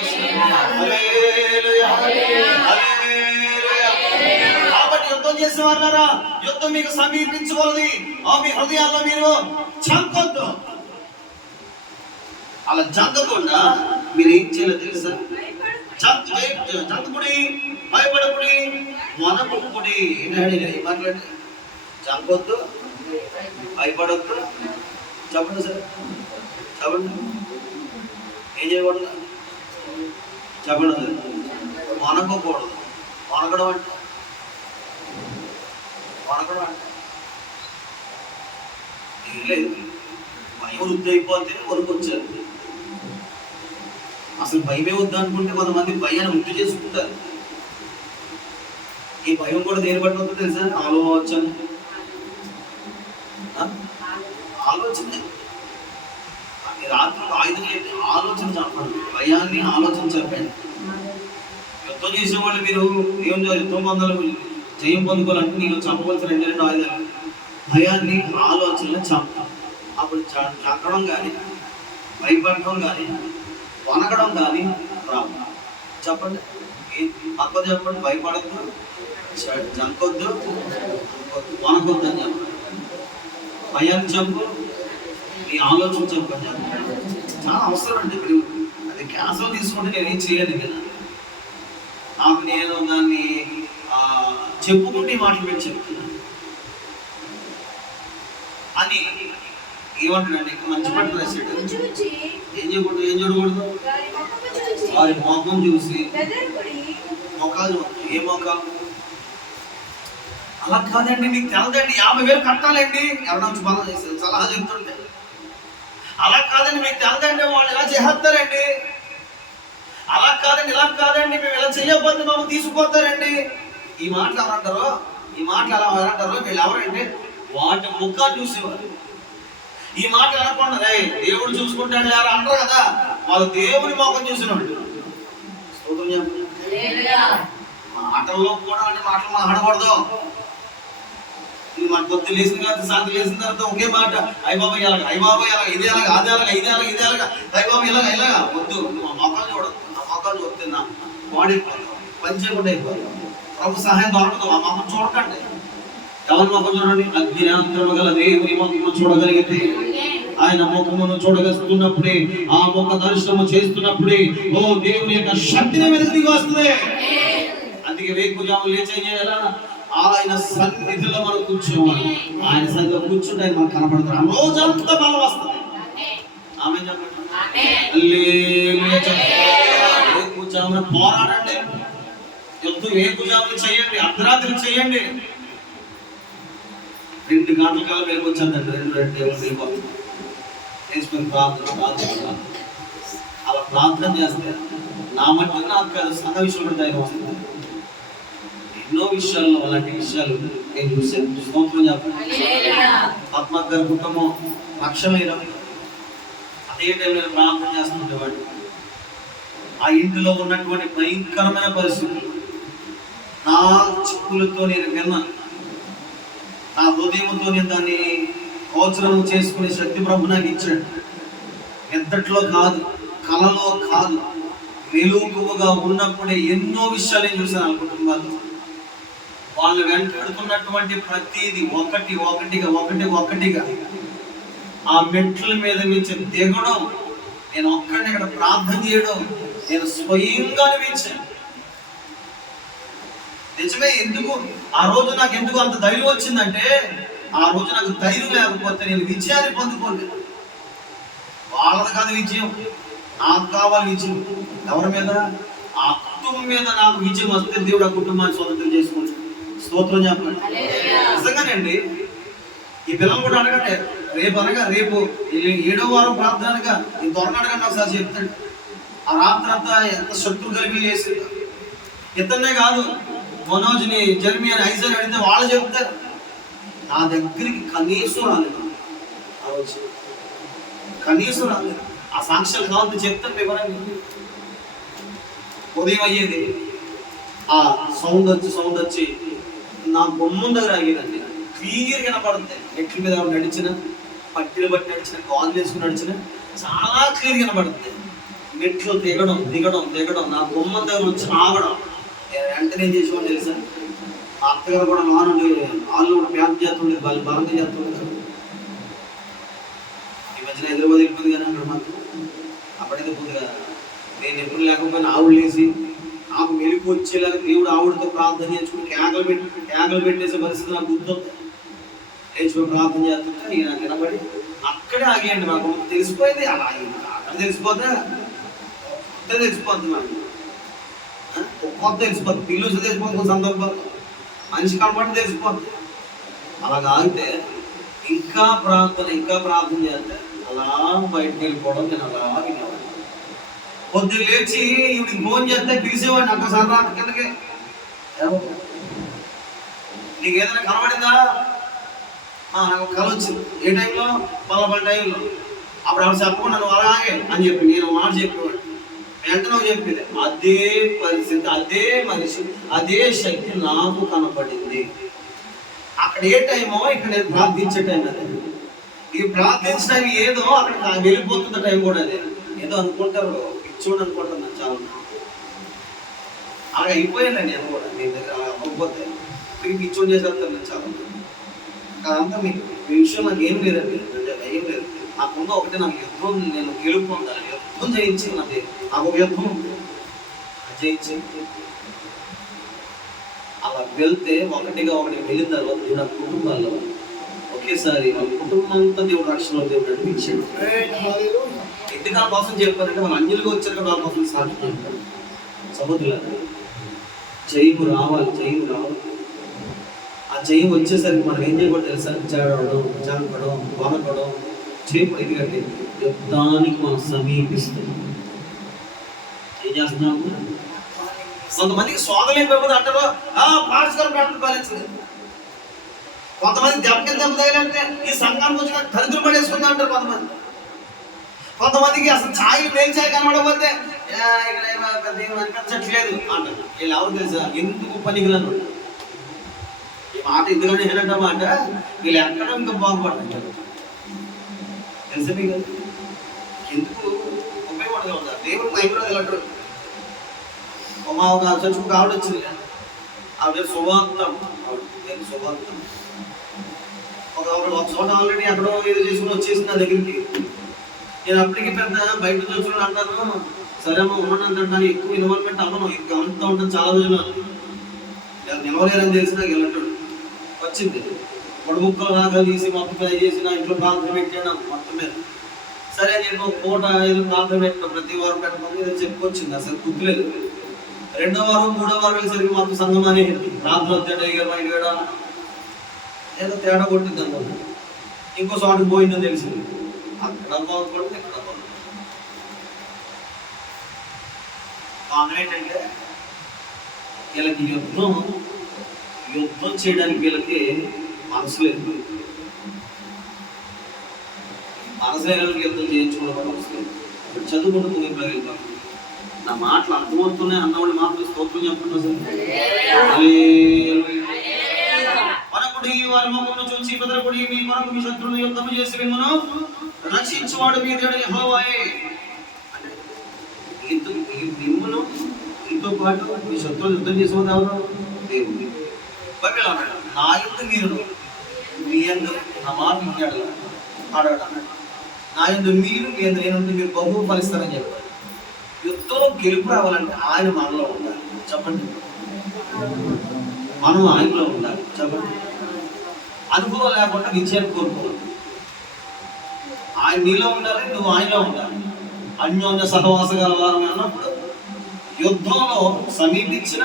కాబట్టి యుద్ధం చేసేవారా, యుద్ధం మీకు సమీపించకూడదు. మీ హృదయాల్లో మీరు చంకొద్దు. అలా చంకకుండా మీరు ఏం చేయాలో తెలుసా? చంకుడి, భయపడకుడి, వనకుడి. మాట్లాడి చంకొద్దు, భయపడొద్దు. చెప్పండి సార్, చెప్పండి. ఏం చేయకూడదు? చెప్పండి సార్. వనకూడదు. వనకడం అంటే లేదు, భయం వృద్ధి అయిపోతే వరకొచ్చారు. అసలు భయమే వద్దు అనుకుంటే కొంతమంది భయాన్ని వృద్ధి చేసుకుంటారు. ఈ భయం కూడా దేని బట్టి వద్దు తెలుసా? ఆలోచన ఈ రాత్రి ఆయుధం ఏంటి? ఆలోచన చెప్పండి, భయాన్ని ఆలోచన చెప్పండి. యుద్ధం చేసేవాళ్ళు మీరు ఏం యుద్ధం పొందాలి, జయం పొందుకోవాలంటే నేను చెప్పవలసిన రెండు ఆయుధాలు భయాన్ని ఆలోచనలు చెప్పడం. అప్పుడు చక్కడం కానీ భయపడడం కానీ వనకడం కానీ రావు. చెప్పండి, పక్క చెప్పండి, భయపడద్దు, జంకొద్దు, వనకొద్దు అని చెప్పండి. భయాన్ని చెప్పు, నీ ఆలోచన చెప్పని చెప్పండి. చాలా అవసరం అండి. మీరు అది క్యాన్సల్ తీసుకుంటే నేనేం చేయను కదా. నాకు నేను దాన్ని చెప్పుకుంటే మాటలు పెట్టి చెప్తున్నాను అని ఏమంటాడండి. మంచి పట్టు రాశాడు. ఏం చేయకూడదు, ఏం చూడకూడదు? వారి మొఖం చూసి మొఖాలు. ఏ మొఖం? అలా కాదండి, మీకు తెలదండి, 50,000 కట్టాలండి. ఎవరైనా వచ్చి బాగా చేస్తారు, సలహా చెప్తుంటే. అలా కాదండి, మీకు తెలదండి, వాళ్ళు ఇలా చేస్తారండి. అలా కాదండి, ఇలా కాదండి, మేము ఇలా చేయకపోతే మమ్మల్ని తీసుకుపోతారండి. ఈ మాటలు ఎవరంటారో, ఈ మాటలు ఎలా ఎవరంటారో వీళ్ళు ఎవరంటే వాటి ముఖాలు చూసేవారు. ఈ మాటలు అనకుండా దేవుడు చూసుకుంటాడు లేరా అంటారు కదా, వాళ్ళు దేవుని ముఖం చూసినవాడు. మాటల్లో కూడా అంటే మాటలు మాట్లాడకూడదు. మన పొద్దు లేసిన తర్వాత సాయంత్రం లేసిన తర్వాత ఒకే మాట, అయ్యబాబు ఎలాగ, అయ్యబాబు ఎలాగ, ఇదే ఎలాగ, అదే ఎలాగ, ఇదే ఎలాగ, ఇదే ఎలాగ, అయ్యబాబు ఇలాగ ఇలాగ వద్దు. నువ్వు ఆ మొక్కలు చూడదు, ఆ మొక్కలు చూస్తే నా బాడీ పంచకుండా అయిపోతుంది. ప్రభు సహాయం దొరకదు. ఆ మొక్కలు చూడకండి. ఎవరి మొక్కలు చూడండి? అజ్ఞానము గల దేవుని మొక్కను చూడగలిగితే, ఆయన ముఖమును చూడగలుగుతున్నప్పుడే, ఆ ముఖ దర్శనము చేస్తున్నప్పుడే ఓ దేవుని యొక్క శక్తిని వెనక్కి వస్తుంది. అందుకే వేకుజాము లేచి చేయాలా? ఆయన సన్నిధిలో మనం కూర్చోవాలి. ఆయన సన్నిధిలో కూర్చుంటే ఆయన మనకు కనపడతాడు. ఆ రోజంతా బలం వస్తుంది. ఆమె వేకుజామున పోరాడండి, యుద్ధం వేకుజాములు చేయండి, అర్ధరాత్రి చేయండి. 2 గంటల కాలం వెళ్ళిపోచ్చానండి. 2 వెళ్ళిపోతుంది. ప్రార్థన అలా ప్రార్థన చేస్తే నా మధ్య నాకు కాదు, సంఘ విషయంలో ధైర్యం వస్తుంది. ఎన్నో విషయాల్లో అలాంటి విషయాలు నేను చూశాను. స్తోత్రం చెప్పండి. ఆత్మ గారి కుటుంబం లక్ష్యమైన అదే టైంలో ప్రార్థన చేస్తుండేవాడు. ఆ ఇంటిలో ఉన్నటువంటి భయంకరమైన పరిస్థితులు నా చిక్కులతో నేను విన్నాను. నా హృదయంతో నేను దాన్ని గోచరం చేసుకునే శక్తి ప్రభు నాకు ఇచ్చాడు. ఎంతట్లో కాదు, కలలో కాదు, మెలకువగా ఉన్నప్పుడే ఎన్నో విషయాలు నేను చూశాను. ఆ కుటుంబాల్లో వాళ్ళు వెంటాడుతున్నటువంటి ప్రతిదీ ఒకటిగా ఆ మెట్ల మీద నుంచి దిగడం, నేను ఒక్కడిని ఇక్కడ ప్రార్థన చేయడం నేను స్వయంగా అనిపించాను. నిజమే. ఎందుకు ఆ రోజు నాకు ఎందుకు అంత ధైర్యం వచ్చిందంటే, ఆ రోజు నాకు ధైర్యం లేకపోతే నేను విజయాన్ని పొందుకోలేదు. వాళ్ళది కాదు విజయం, నాకు కావాలి విజయం. ఎవరి మీద? ఆ కుటుంబం మీద నాకు విజయం వస్తే దేవుడు ఆ కుటుంబాన్ని స్వతంత్రం చేసుకుంటాడు. స్తోత్రం చెప్పండి. నిజంగానండి. ఈ పిల్లలు కూడా అడగండి, రేపు 7వ వారం ప్రార్థన అనగా ఈ త్వరగా అడగండి. ఒకసారి చెప్తాడు. ఆ రాత్రి అంతా ఎంత శత్రు కలిగి చేసింది. ఇతన్నే కాదు, మనోజ్ని, జర్మియాని, ఐజాని అడిగితే వాళ్ళు చెప్తారు. నా దగ్గరికి కనీసం రాలేదు. ఆ రోజు కనీసం రాలేదు. ఆ సాక్ష్యాలు కావాలంటే చెప్తాను వివరంగా. ఉదయం అయ్యేది, ఆ సౌండ్ వచ్చి నా బొమ్మం దగ్గర ఆగేదండి. క్లియర్ కనపడుతుంది. నెట్ల మీద నడిచిన, పట్టిలు బట్టి నడిచిన, కాల్ చేసుకుని నడిచిన చాలా క్లియర్ కనపడుతుంది. మెట్లు దిగడం నా బొమ్మం దగ్గర వచ్చి ఆగడం. వెంటనే ఏం చేసేవాడు తెలుసా? మా అత్తగారు కూడా మానుండి వాళ్ళు కూడా ప్యాక్ చేస్తుండే, వాళ్ళు బలంగా చేస్తుంటారు. ఈ మధ్యన హైదరాబాద్ వెళ్ళిపోయింది కానీ అక్కడ మాకు అప్పుడైతే కొద్దిగా నేను ఎప్పుడు లేకపోయినా ఆవులు వేసి నాకు మెలుపు వచ్చేలాగా దేవుడు ఆవిడతో ప్రార్థన చేసుకుని కేకలు పెట్టేసే పరిస్థితి నాకు గుర్తుంది. లేచిపోయి ప్రార్థన చేస్తుంటే ఈయన నిలబడి అక్కడే ఆగేయండి. మాకు తెలిసిపోయింది. అలా అక్కడ తెలిసిపోతే తెలిసిపోద్ది. నాకు కొత్త తెలిసిపోద్ది, పిల్లలు తెలిసిపోతుంది, సందర్భం మనిషి కనబడి తెలిసిపోద్ది. అలాగ ఆగితే ఇంకా ప్రార్థన చేస్తే అలా బయటకు వెళ్ళిపోవడం. నేను అలా వినేవాడిని. పొద్దున్న లేచి ఈవిడికి ఫోన్ చేస్తే పిలిచేవాడిని. ఒక్కసారి రాత్రి కిందకి, నీకు ఏదైనా కనబడిందా? నాకు కళ వచ్చింది. ఏ టైంలో? పల్లపల్లి టైంలో. అప్పుడు ఆవిడ చెప్పకుండా నువ్వు అలాగే అని చెప్పి నేను మాట చెప్పేవాడు. వెంటనే చెప్పేది అదే పరిస్థితి, అదే మనిషి, అదే శక్తి నాకు కనపడింది. అక్కడ ఏ టైమో ఇక్కడ నేను ప్రార్థించే టైం అదే. ఈ ప్రార్థించడం ఏదో అక్కడ వెళ్ళిపోతున్న టైం కూడా అదే. ఏదో అనుకుంటారు ఇచ్చోడు అనుకుంటున్నాను చాలా అలా అయిపోయాను నేను కూడా. మీ దగ్గర అలా అవ్వకపోతే మీకు ఇచ్చోడు చేసేస్తాను నేను చాలా. అదంతా మీకు ఈ విషయం నాకు ఏం లేదండి, ఏం లేదు. నాకున్న ఒకటి నాకు యుద్ధం, నేను గెలుపు ఉండాలి, యుద్ధం జయించి నాకు ఒక యుద్ధం జయించి అలా వెళ్తే ఒకటిగా ఒకటి వెళ్ళిన తర్వాత దేవుడు ఆ కుటుంబాల్లో ఒకేసారి వాళ్ళ కుటుంబం అంతా దేవుడు రక్షణలో దేవుడు నడిపించాడు. ఎందుకు ఆ కోసం చెప్పారంటే వాళ్ళు అన్యులుగా వచ్చారు కదా, వాళ్ళ కోసం సాధ్యం సముద్రుల జయము రావాలి, జయము రావాలి. ఆ జయం వచ్చేసరికి మనం ఏం చేయకూడదు తెలుసా? చేడవడం, చంపడం, వనకడం చేయకూడదు. ఎందుకంటే యుద్ధానికి మనం సమీపిస్తాం. ఏం చేస్తున్నాం? కొంతమందికి స్వాగలేం పెరుగుతుంది అంటారు, పాఠశాల పాలించలేదు. కొంతమంది దెబ్బకి దెబ్బ తగిలంటే ఈ సంఘానికి వచ్చి దరిద్రం పడేసుకుందా అంటారు కొంతమంది. కొంతమందికి అసలు ఛాయ్ మేలు ఛాయ్ కనబడకపోతే ఇక్కడ అనిపించట్లేదు అంటారు. వీళ్ళు ఎవరు తెలుసా? ఎందుకు పనికిరాను ఈ మాట ఎందుకని ఏంటంటే మాట వీళ్ళు ఎక్కడ ఇంకా బాగుపడతారు తెలుసా మీకు? ఎందుకు ఉపయోగపడగలుగుతారు? దేవుడు మహిమలో వెళ్ళటరు. ఒక చర్చకు ఆవిడ వచ్చింది, ఆవిడ శుభాంతం, ఆవిడ శుభాంతం. ఒక చోట ఆల్రెడీ ఎక్కడో ఏదో చేసుకుని వచ్చేసి నా దగ్గరికి. నేను అప్పటికి పెద్ద బయట చూసుకుని అంటాను, సరేమో ఉమ్మడి అంటాను, కానీ ఎక్కువ ఇన్వాల్వ్మెంట్ అవ్వను, ఇంకా అంతా ఉంటాను. చాలా రోజులు నిలవలేరని తెలిసి నాకు వెళ్ళంటాడు. వచ్చింది పొడుముక్కలు రాగలు తీసి మొత్తం ఫ్రై చేసి నా ఇంట్లో ప్రాంతం పెట్టాను మొత్తం మీద. సరే అని చెప్పి ఒక పూట ఏదో ప్రాంతం పెట్టిన ప్రతి వారం పెట్టమని ఏదో చెప్పుకొచ్చింది. అసలు గుర్తులేదు. రెండో వారం మూడో వారం వెళ్ళేసరికి మొత్తం సంఘం అనేది ప్రాంతం వచ్చాడు, బయట వేడా ఏదో తేడా కొట్టింది అనుకోండి. ఇంకో చోటుకు పోయిందని తెలిసింది. అక్కడ బాగుపడింది, ఇక్కడ బాగుంది. కారణం ఏంటంటే వీళ్ళకి యుద్ధం చేయడానికి వీళ్ళకి మనసు లేదు. మనసు లేని యుద్ధం చేయించుకోవడం మనసు లేదు. ఇప్పుడు చదువుకుంటూ ముందుకు వెళ్తాం. నా మాటలు అర్థమవుతున్నాయి అన్నవాళ్ళు మాటలు స్తోత్రం చెప్పండి సార్. మనకుడి వారి ముఖమును చూసి బెదరకుడి, మీ కొరకు మీ శత్రువులను యుద్ధం చేసి మిమ్మను రక్షించువాడు మీ దేవుడు యెహోవాయే. అంటే మిమ్మను మీతో పాటు మీ శత్రువులు యుద్ధం చేసేవాడు ఎవరు? దేవుడు. నా యుద్ధం మీరు మీ యందు నా మాట వింటాడు అడగడం. నా యుద్ధం మీరు మీ యందు నేను మీరు బహు ఫలిస్తారని చెప్పారు. యుద్ధంలో గెలుపు రావాలంటే ఆయన మనలో ఉండాలి. చెప్పండి, మనం ఆయనలో ఉండాలి. చెప్పండి, అనుభవం లేకుండా విజయాన్ని కోరుకోవాలి. ఆయన నీలో ఉండాలి, నువ్వు ఆయనలో ఉండాలి. అన్యోన్య సహవాస గలవారం అన్నప్పుడు యుద్ధంలో సమీపించిన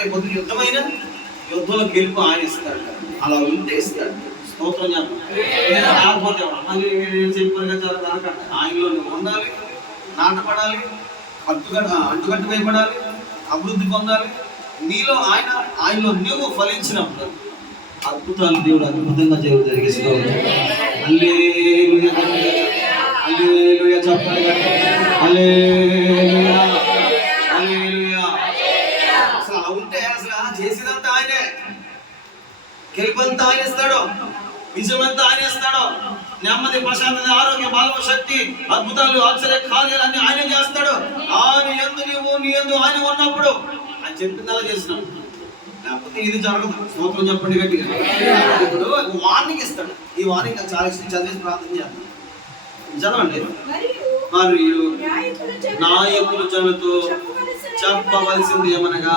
రేపు యుద్ధమైన యుద్ధంలో గెలుపు ఆయన ఇస్తాడు. అలా ఉంటే ఇస్తాడు. స్తోత్రం లేకపోతే చెప్పారు కదా, చాలా ఆయనలో నువ్వు ఉండాలి, నాటపడాలి, అంటుకట్టు వేయబడాలి, అభివృద్ధి పొందాలి. నీలో ఆయనలో నువ్వు ఫలించినప్పుడు అద్భుతాలు దేవుడు అద్భుతంగా జరిగిస్తూ ఉంటాడు. హల్లెలూయా, హల్లెలూయా చెప్పండి, హల్లెలూయా, హల్లెలూయా. అసలు అలా ఉంటే అసలు చేసేదంతా ఆయనే. గెలుపంతా ఆయన ఇస్తాడు, విజయమంతా ఆయన ఇస్తాడు. నెమ్మది, ప్రశాంతత, ఆరోగ్య, బలము, శక్తి, అద్భుతాలు, ఆశ్చర్య కార్యాలన్నీ ఆయన చేస్తాడు. ఆయన యందు నీవు, నీ యందు ఆయన ఉన్నప్పుడు ఆయన చెప్పింది అలా చేసినాడు. లేకపోతే ఇది జరగదు. స్తోత్రం చెప్పండి గట్టిగా. ఇప్పుడు వార్నింగ్ ఇస్తాడు. ఈ వార్నింగ్ చాలా ఇష్టం, చదివేసి ప్రార్థన చేస్తాను. చదవండి. మరియు నాయకులు జనులతో చెప్పవలసింది ఏమనగా,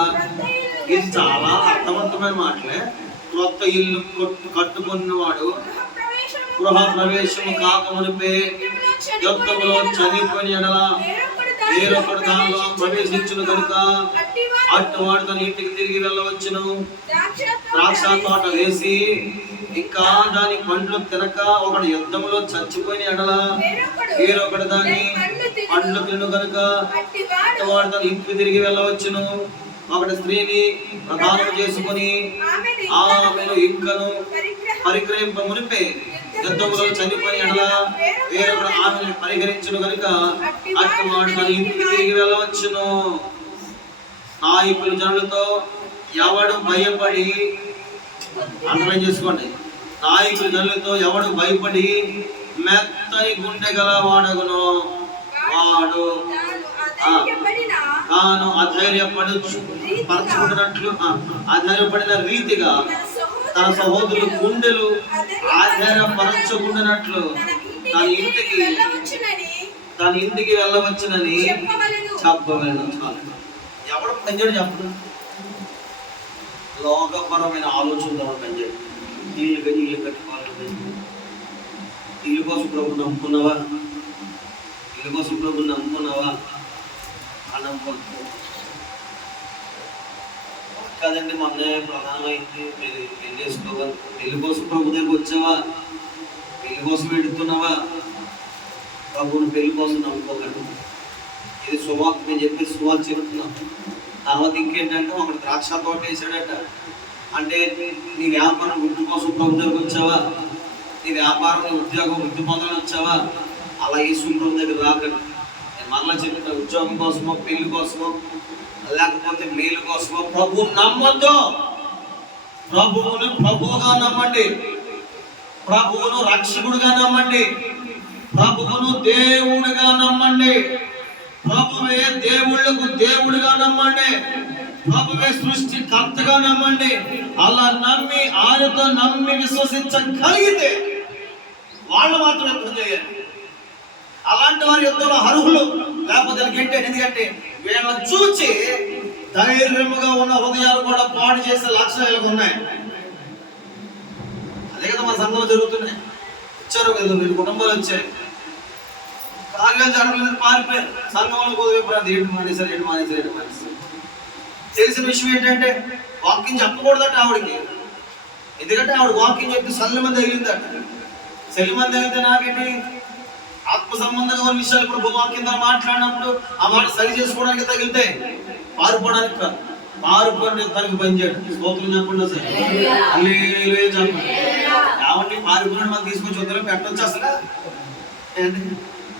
ఇది చాలా అర్థవంతమైన మాటలే. క్రొత్త ఇల్లు కట్టుకున్నవాడు గృహ ప్రవేశము కాకమునిపే యుద్ధములో చనిపోయిన ఎడల వేరొకడు దానిలో ప్రవేశించును కనుక అట్టువాడు తన ఇంటికి తిరిగి వెళ్ళవచ్చును. ద్రాక్ష తోట వేసి ఇంకా దాని పండ్లు తినక ఒకడు యుద్ధములో చచ్చిపోయిన ఎడల వేరొకడు దాన్ని పండ్లు తిను కనుక అట్టువాడు తన ఇంటికి తిరిగి వెళ్ళవచ్చును. ఒకటి స్త్రీని ప్రధానం చేసుకుని ఆమెను ఇంకను పరిగ్రహింప మునిపే యుద్ధములో చనిపోయి ఎడల వేరొకడు ఆమెను పరిహరించును కనుక అట్టి వాడు తన ఇంటికి తిరిగి వెళ్ళవచ్చును. నాయకులు జనులతో ఎవడు భయపడి, అర్థం చేసుకోండి, నాయకులు జనులతో ఎవడు భయపడి మెత్తని గుండె గల వాడగును వాడు తాను అధైర్యపడిన రీతిగా తన సహోదరుల గుండెలు ఆధారపరచకుండానట్లు తన ఇంటికి వెళ్ళవచ్చునని చెప్పవలను. ఎవడు పనిచేయడు చెప్పడు, లోకపరమైన ఆలోచనతో పనిచేయడు. ఇల్లు కట్టుకోవాలి, ఇల్లు కోసం ప్రభు నమ్ముకున్నావా, ఇల్లు కోసం ప్రభు నమ్ముకున్నావా అని నమ్ముకుంటూ కాదండి. మొన్న ప్రధానమైంది పెళ్లి చేసుకోవాలి, పెళ్లి కోసం ప్రభు దగ్గర వచ్చావా, పెళ్లి కోసం ఎడుతున్నావా, ప్రభుని పెళ్లి కోసం నమ్ముకోగలడు. ఇది సువార్త, నేను చెప్పి సువార్త చెబుతున్నాం. తర్వాత ఇంకేంటంటే ఒకటి ద్రాక్ష తోట వేసాడట, అంటే నీ వ్యాపారం వృద్ధి కోసం ప్రభు దగ్గర వచ్చావా, నీ వ్యాపారం నీ ఉద్యోగం వృద్ధి పొందాలని వచ్చావా, అలా యేసు ప్రభు దగ్గర రాకండి. నేను మరలా చెప్తున్నా, ఉద్యోగం కోసమో పెళ్లి కోసమో లేకపోతే మేలు కోసమో ప్రభువు నమ్మొద్దు. ప్రభువును ప్రభువుగా నమ్మండి, ప్రభువును రక్షకుడుగా నమ్మండి, ప్రభువును దేవుడిగా నమ్మండి, ప్రభువే దేవుళ్ళకు దేవుడిగా నమ్మండి, ప్రభువే సృష్టికర్తగా నమ్మండి. అలా నమ్మి ఆయనతో నమ్మి విశ్వసించగలిగితే వాళ్ళు మాత్రం యుద్ధం చేయాలి. అలాంటి వారి యుద్ధంలో అర్హులు, లేకపోతే ఎందుకంటే వీళ్ళని చూచి ధైర్యముగా ఉన్న హృదయాలు కూడా పాడు చేసే లక్షణాలు ఉన్నాయి. అదే కదా మన సంఘంలో జరుగుతున్నాయి. వచ్చారు కదా 2 కుటుంబాలు వచ్చాయి, కార్యాలు జరగలేదు, పారిపోయారు. సంఘంలో కుదిరిపోయారు, ఏడు మానేశారు. తెలిసిన విషయం ఏంటంటే వాకింగ్ చెప్పకూడదట ఆవిడకి, ఎందుకంటే ఆవిడ వాకింగ్ చెప్పి సల్లిమంది తగిలిందట. సల్లిమంది తగిలితే నాకేంటి, ఆత్మ సంబంధంగా కొన్ని విషయాలు ఇప్పుడు వాక్యం ద్వారా మాట్లాడినప్పుడు ఆ మాట సరి చేసుకోవడానికి తగిలితే పారిపోవడానికి కాదు, పారిపోవడానికి తనకి పనిచేయడం. స్తోత్రం చెప్పండి సార్, హల్లెలూయా చెప్పండి. కాబట్టి పారిపోవడం మనం తీసుకొచ్చి వద్దలో పెట్టొచ్చు అసలు,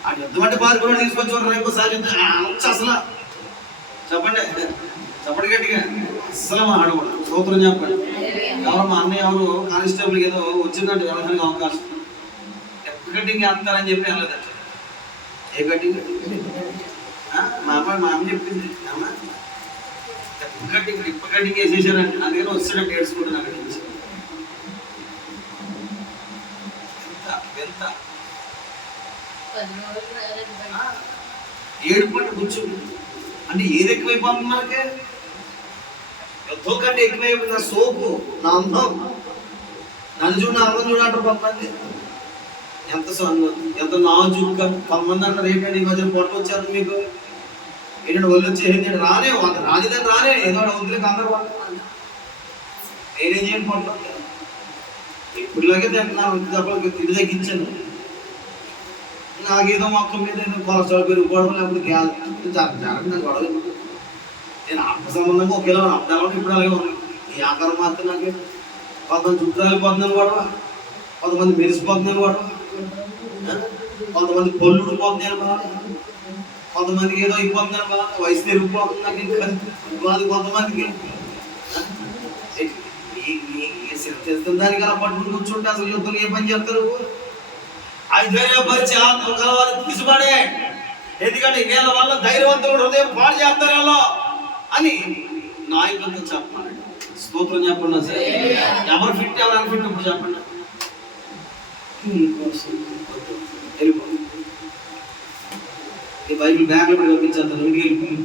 ఆ యుద్ధం అంటే పారిపోవడం తీసుకొచ్చి వద్దరు ఇంకోసారి అనొచ్చు అసలు. చెప్పండి గట్టిగా, అస్సలు మా ఆడకూడదు. స్తోత్రం చెప్పండి. ఎవరు మా అన్నయ్య ఎవరు కానిస్టేబుల్కి ఏదో వచ్చిందంటే వెళ్ళడానికి అవకాశం, కటింగ్ వేస్తారని చెప్పి వెళ్ళలేదట. ఏ కటింగ్? మా అమ్మ చెప్పింది, అమ్మ టిప్ కటింగ్ వేసేసారంటే అందుకని వచ్చాడంటే ఏడ్చుకుంటాను అక్కడి నుంచి. ఎంత ఏడుపంటే కూర్చుంది అంటే ఏది ఎక్కువైపోతుంది మనకే, యుద్ధం కంటే ఎక్కువైపోయింది. నా సోపు, నా అందం, నన్ను చూడు, నా అందం చూడంటారు కొంతమంది. ఎంత నాజుగ్గా, కొంతమంది అంటారు ఏంటంటే ఈ మధ్యన పొట్ట వచ్చారు మీకు, ఏంటంటే ఒళ్ళు వచ్చేసింది, రాజధాని రాలే, ఏదో వదిలేక అందరూ నేనేం చేయండి పొట్ట ఇప్పుడులాగే తింటున్నాను, తిండి తగ్గించాను. నాకేదో మొత్తం మీద కొలెస్ట్రాల్ పెరిగిపోవడం లేకపోతే జరగదు గొడవ. నేను ఆత్మ సంబంధంగా ఒకేలా అప్పుడు ఇప్పుడు అలాగే ఉన్నాయి. ఈ ఆకారం మాత్రం నాకు కొంతమంది చుట్టూ వెళ్ళిపోతున్నాను గొడవ, కొంతమంది మెరిసిపోతున్నాను గొడవ, కొంతమంది పొల్లుడు పోతున్నాను బాధ, కొంతమందికి ఏదో అయిపోతున్నాను బాధ, వయసు తిరిగిపోతుంది నాకు ఇంకా బాధ. కొంతమందికి దానికి అలా పట్టుకుని కూర్చుంటే అసలు యుద్ధం ఏ పని చేస్తారు? ఐధైర్యపరిచి ఆత్మకలవారిని తీసుబడే, ఎందుకంటే వీళ్ళ వల్ల ధైర్యవంతుడు హృదయం పాడు చేస్తారు వాళ్ళు అని నాయకులతో చెప్పండి. స్తోత్రం చెప్పండి సార్. ఎవరు ఫిట్ ఎవరు అన్ఫిట్ ఇప్పుడు చెప్పండి. వెళ్ళిపోండి, ఈ బైబిల్ బ్యాగ్లో కూడా పంపించేస్తాను, ఇంటికి వెళ్ళిపోయి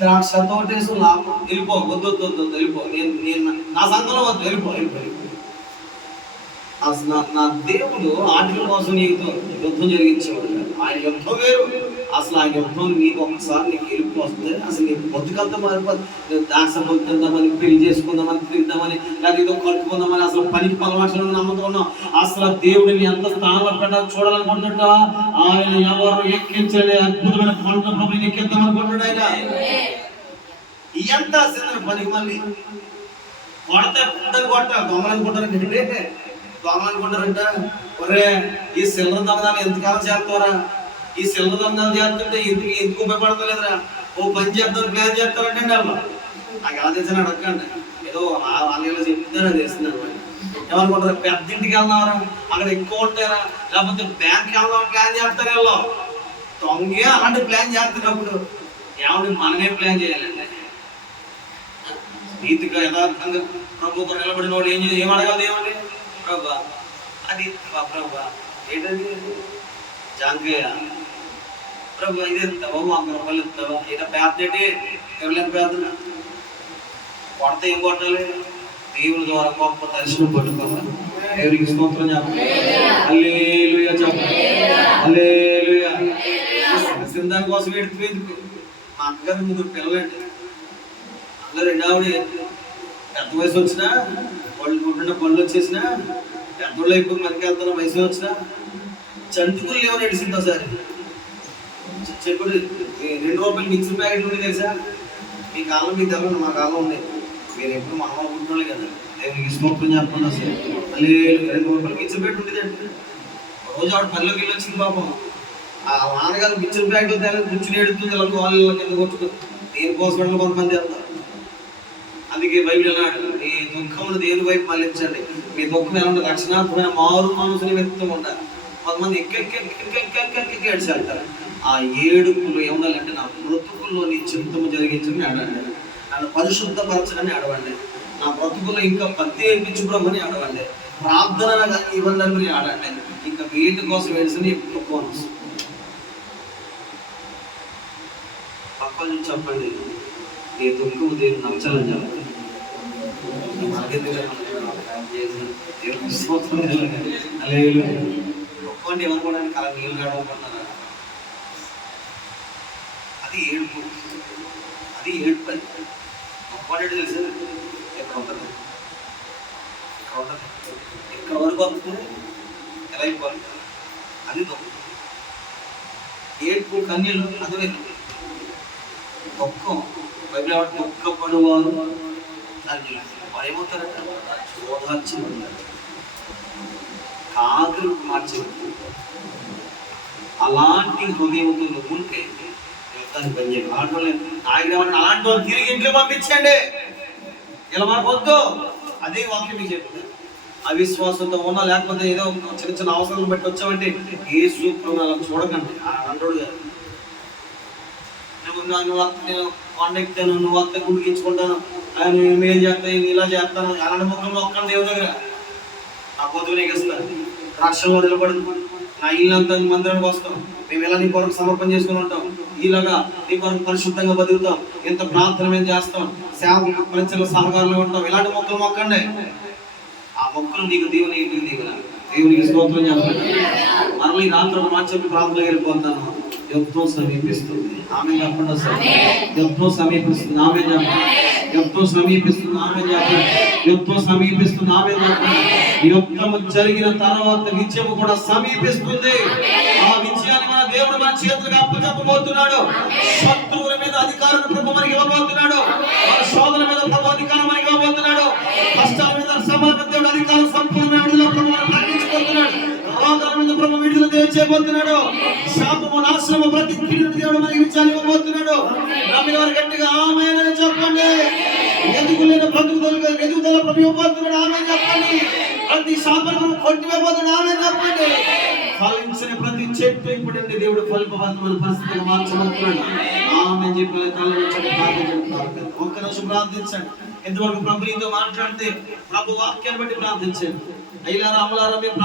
ద్రాక్ష తోటేసు లాభం. వెళ్ళిపో, వద్దు వెళ్ళిపో, నేను నా సంఘంలో వద్దు, వెళ్ళిపో. అసలు నా దేవుడు ఆటల కోసం నీకు యుద్ధం జరిగించేవాడు. ఆయన యుద్ధం వేరు. అసలు ఆ యుద్ధం నీకు ఒకసారి నీకు గెలుపు వస్తుంది. అసలు నీకు బతుకంతా మారిపోతుంది. దాస బతుకుందామని, పెళ్లి చేసుకుందామని, తిరిగిద్దామని, లేకపోతే ఏదో కట్టుకుందామని, అసలు పనికి పలవాట్లను నమ్ముతున్నాం. అసలు దేవుడిని ఎంత స్థానంలో పెట్టాలి చూడాలనుకుంటున్నా. ఆయన ఎవరు ఎక్కించలే అద్భుతమైన కొండ ప్రభుని ఎక్కిద్దామనుకుంటున్నాడు. ఆయన ఎంత చిన్న పనికి మళ్ళీ కొడతారు, కొట్టాలి దొంగలనుకుంటారు. దొంగలు అనుకుంటారంట, ఒరే ఈ సిల్లర దొంగదాన్ని ఎంతకాలం చేస్తారా, ఈ సిల్లర దొంగదాన్ని చేస్తుంటే ఎందుకు ఉపయోగపడతలేదురా, ఓ పని చేద్దాం ప్లాన్ చేస్తారంటే వాళ్ళు నాకు ఎలా తెలిసిన అడగండి, ఏదో వాళ్ళు చెప్తారా చేస్తున్నారు. ఏమనుకుంటారు, పెద్ద ఇంటికి వెళ్దామరా, అక్కడ ఎక్కువ ఉంటారా, లేకపోతే బ్యాంక్కి వెళ్దాం ప్లాన్ చేస్తారు. వీళ్ళు దొంగే అలాంటి ప్లాన్ చేస్తున్నప్పుడు ఏమంటే మనమే ప్లాన్ చేయాలండి. నీతిగా యథార్థంగా ప్రభుత్వం నిలబడిన వాడు ఏం అడగాలి, ఏమండి ప్రభా అది ప్రభా ఏంటది జాంకయ్య ప్రభా ఇది ఎత్తావా, 100 రూపాయలు ఎత్తావా, ఏదో పేదటి ఎవరైనా పేదనా కొడత ఏం కొట్టాలి, దేవుని ద్వారా గొప్ప దర్శనం పట్టుకోవాలి. ఎవరికి స్తోత్రం చెప్పండి, హల్లెలూయా చెప్పండి, హల్లెలూయా. దాని కోసం ఎడుతుపోయింది. మా అక్కగారు 3 పిల్లలండి, అందరూ 2 ఆవిడ పెద్ద వయసు వచ్చినా వాళ్ళు గుడ్డ పనులు వచ్చేసినా పెద్దోళ్ళు అయిపోయి మనకి వెళ్తున్న వయసు వచ్చినా చంటుకులు లేవని నడిచింది. సార్ చెప్పండి, 2 రూపాయలు మిక్సర్ ప్యాకెట్లు ఉండే తెలుసా, మీ కాలం మీకు తెలండి, మా కాలం ఉండే, మీరు ఎప్పుడు మన గుడ్డోళ్ళే కదా. దేవునికి స్తోత్రం చెప్పండి. అసలు మళ్ళీ 2 రూపాయలు మిక్సర్ ప్యాకెట్ ఉండేదండి. రోజు ఆవిడ పనిలోకి వెళ్ళి వచ్చింది పాపం. ఆ నాన్నగారు మిక్సర్ ప్యాకెట్లు తేలి కూర్చుని ఎడుతుంది, వాళ్ళు కింద కొట్టుకుంది. దేనికోసం వెళ్ళి కొంతమంది వెళ్తారు. అందుకే బైబిల్ అన్నాడు, మీ దుఃఖమును దేవుని వైపు మళ్ళించండి, మీ దుఃఖం ఎలా ఉంటుంది, రక్షణాత్మకమైన మారు మనసుని వ్యక్తం ఉంటారు. కొంతమంది ఎక్కెక్కి ఏడ్చేస్తారు. ఆ ఏడుపులు ఏముండాలంటే, నా బ్రతుకుల్లో నీ చిత్తము జరిగించని అడవండి, నన్ను పరిశుద్ధపరచని అడవండి, నా బ్రతుకుల్లో ఇంకా పత్తి వేయించుకోమని అడవండి, ప్రార్థన ఇవ్వండి అని ఆడండి. ఇంకా వీటి కోసం ఏడ్చని ఎక్కువ పక్కన నుంచి చెప్పండి, నీ దుఃఖము దేవుని నచ్చాలని చెప్పండి. ఒక్కండి ఏమనుకోవడానికి అలా నీళ్ళు గడవకున్నారా, అది ఏడుపు, అది ఏడుపు. అది ఒక్కటి తెలుసు, ఎక్కడ ఉంటుంది, ఇక్కడ ఉంటుంది, ఇక్కడ వరకు వస్తుంది, ఎలా అయిపోవాలి, అది దుఃఖం. ఏడుపు కన్నీళ్ళు అది వేరు. దుఃఖం బైబిల్ దుఃఖపడువారు ఏమవుతారంట, శోధార్చి కాకులు మార్చి. అలాంటి హృదయంతో నువ్వు ఉంటే యుద్ధాన్ని పని చేయాలి. అలాంటి వాళ్ళు అలాంటి వాళ్ళు తిరిగి ఇంట్లో పంపించండి, ఇలా మనకు వద్దు. అదే వాక్యం మీకు చెప్తుంది. అవిశ్వాసంతో ఉన్నా లేకపోతే ఏదో చిన్న చిన్న అవసరాలు బట్టి వచ్చామంటే యేసు ప్రభువుని అలా చూడకండి. అంటాడు గారు, నేను కాంటాక్టాను, నువ్వు వస్తే గుడికించుకుంటాను, నేను ఏం చేస్తాను, ఇలా చేస్తాను, అలాంటి ముఖంలో ఒక్కడి దేవుని దగ్గర నా పొద్దు నీకు ఇస్తాను. రక్షణలో నిలబడి నా ఇల్లంతా మందిరానికి వస్తాం, మేము ఎలా నీ కొరకు సమర్పణ చేసుకుని ఉంటాం, ఇలాగా నీ కొరకు పరిశుద్ధంగా బతుకుతాం, ఎంత ప్రార్థన మేము చేస్తాం, సేవ పరిచయ సహకారంలో ఉంటాం. ఇలాంటి మొక్కలు మొక్కండి. ఆ మొక్కలు నీకు దేవుని ఇంటికి దీవెన. దేవునికి స్తోత్రం చెప్పండి. మరలా ఈ రాత్రి ఒక మాట చెప్పి ప్రార్థనకి వెళ్ళిపోతాను. యుద్ధం సమీపిస్తుంది, ఆమె చెప్పండి. సార్ యుద్ధం సమీపిస్తుంది, ఆమె చెప్పండి. యుద్ధం సమీపిస్తుంది, ఆమె చెప్పండి. యుద్ధం సమీపిస్తుంది, ఆమె చెప్పండి. యుద్ధం జరిగిన తర్వాత విజయం కూడా సమీపిస్తుంది. ఆ విజయాన్ని మన దేవుడు మన చేతులకు అప్పచెప్పబోతున్నాడు. శత్రువుల మీద అధికారం ప్రభు మనకి ఇవ్వబోతున్నాడు. మన శోధన మీద ప్రభు అధికారం మనకి ఇవ్వబోతున్నాడు. కష్టాల మీద సమాన దేవుడు అధికారం సంపూర్ణమైన విడుదల ప్రభు మనం ప్రకటించబోతున్నాడు. రోగాల మీద ప్రభు విడుదల దేవుడు చేయబోతున్నాడు. శాపము నాశనము ప్రతి కీడును దేవుడు మనకి విజయాన్ని ఇవ్వబోతున్నాడు. నమ్మినవారు గట్టిగా ఆమేన్ అని చెప్పండి. ఎదుగులేని ఎదుగుదల ప్రభు ఇవ్వబోతున్నాడు. ఆమేన్ చెప్పండి. ప్రతి శాపము కొట్టివేయబోతున్నాడు. ఆమేన్ చెప్పండి. ఫలించిన ప్రతి చెట్టు ఇప్పుడు దేవుడు ఫలింపబోతున్న పరిస్థితులు మార్చబోతున్నాడు. ఆమేన్ చెప్పి కళ్ళ నుంచి ప్రార్థించండి. ఒక్క నిమిషం ప్రార్థించండి. ఎంతవరకు ప్రభు నీతో మాట్లాడితే ప్రభు వాక్యాన్ని బట్టి ప్రార్థించండి. అయ్యారా అమలారా మీరు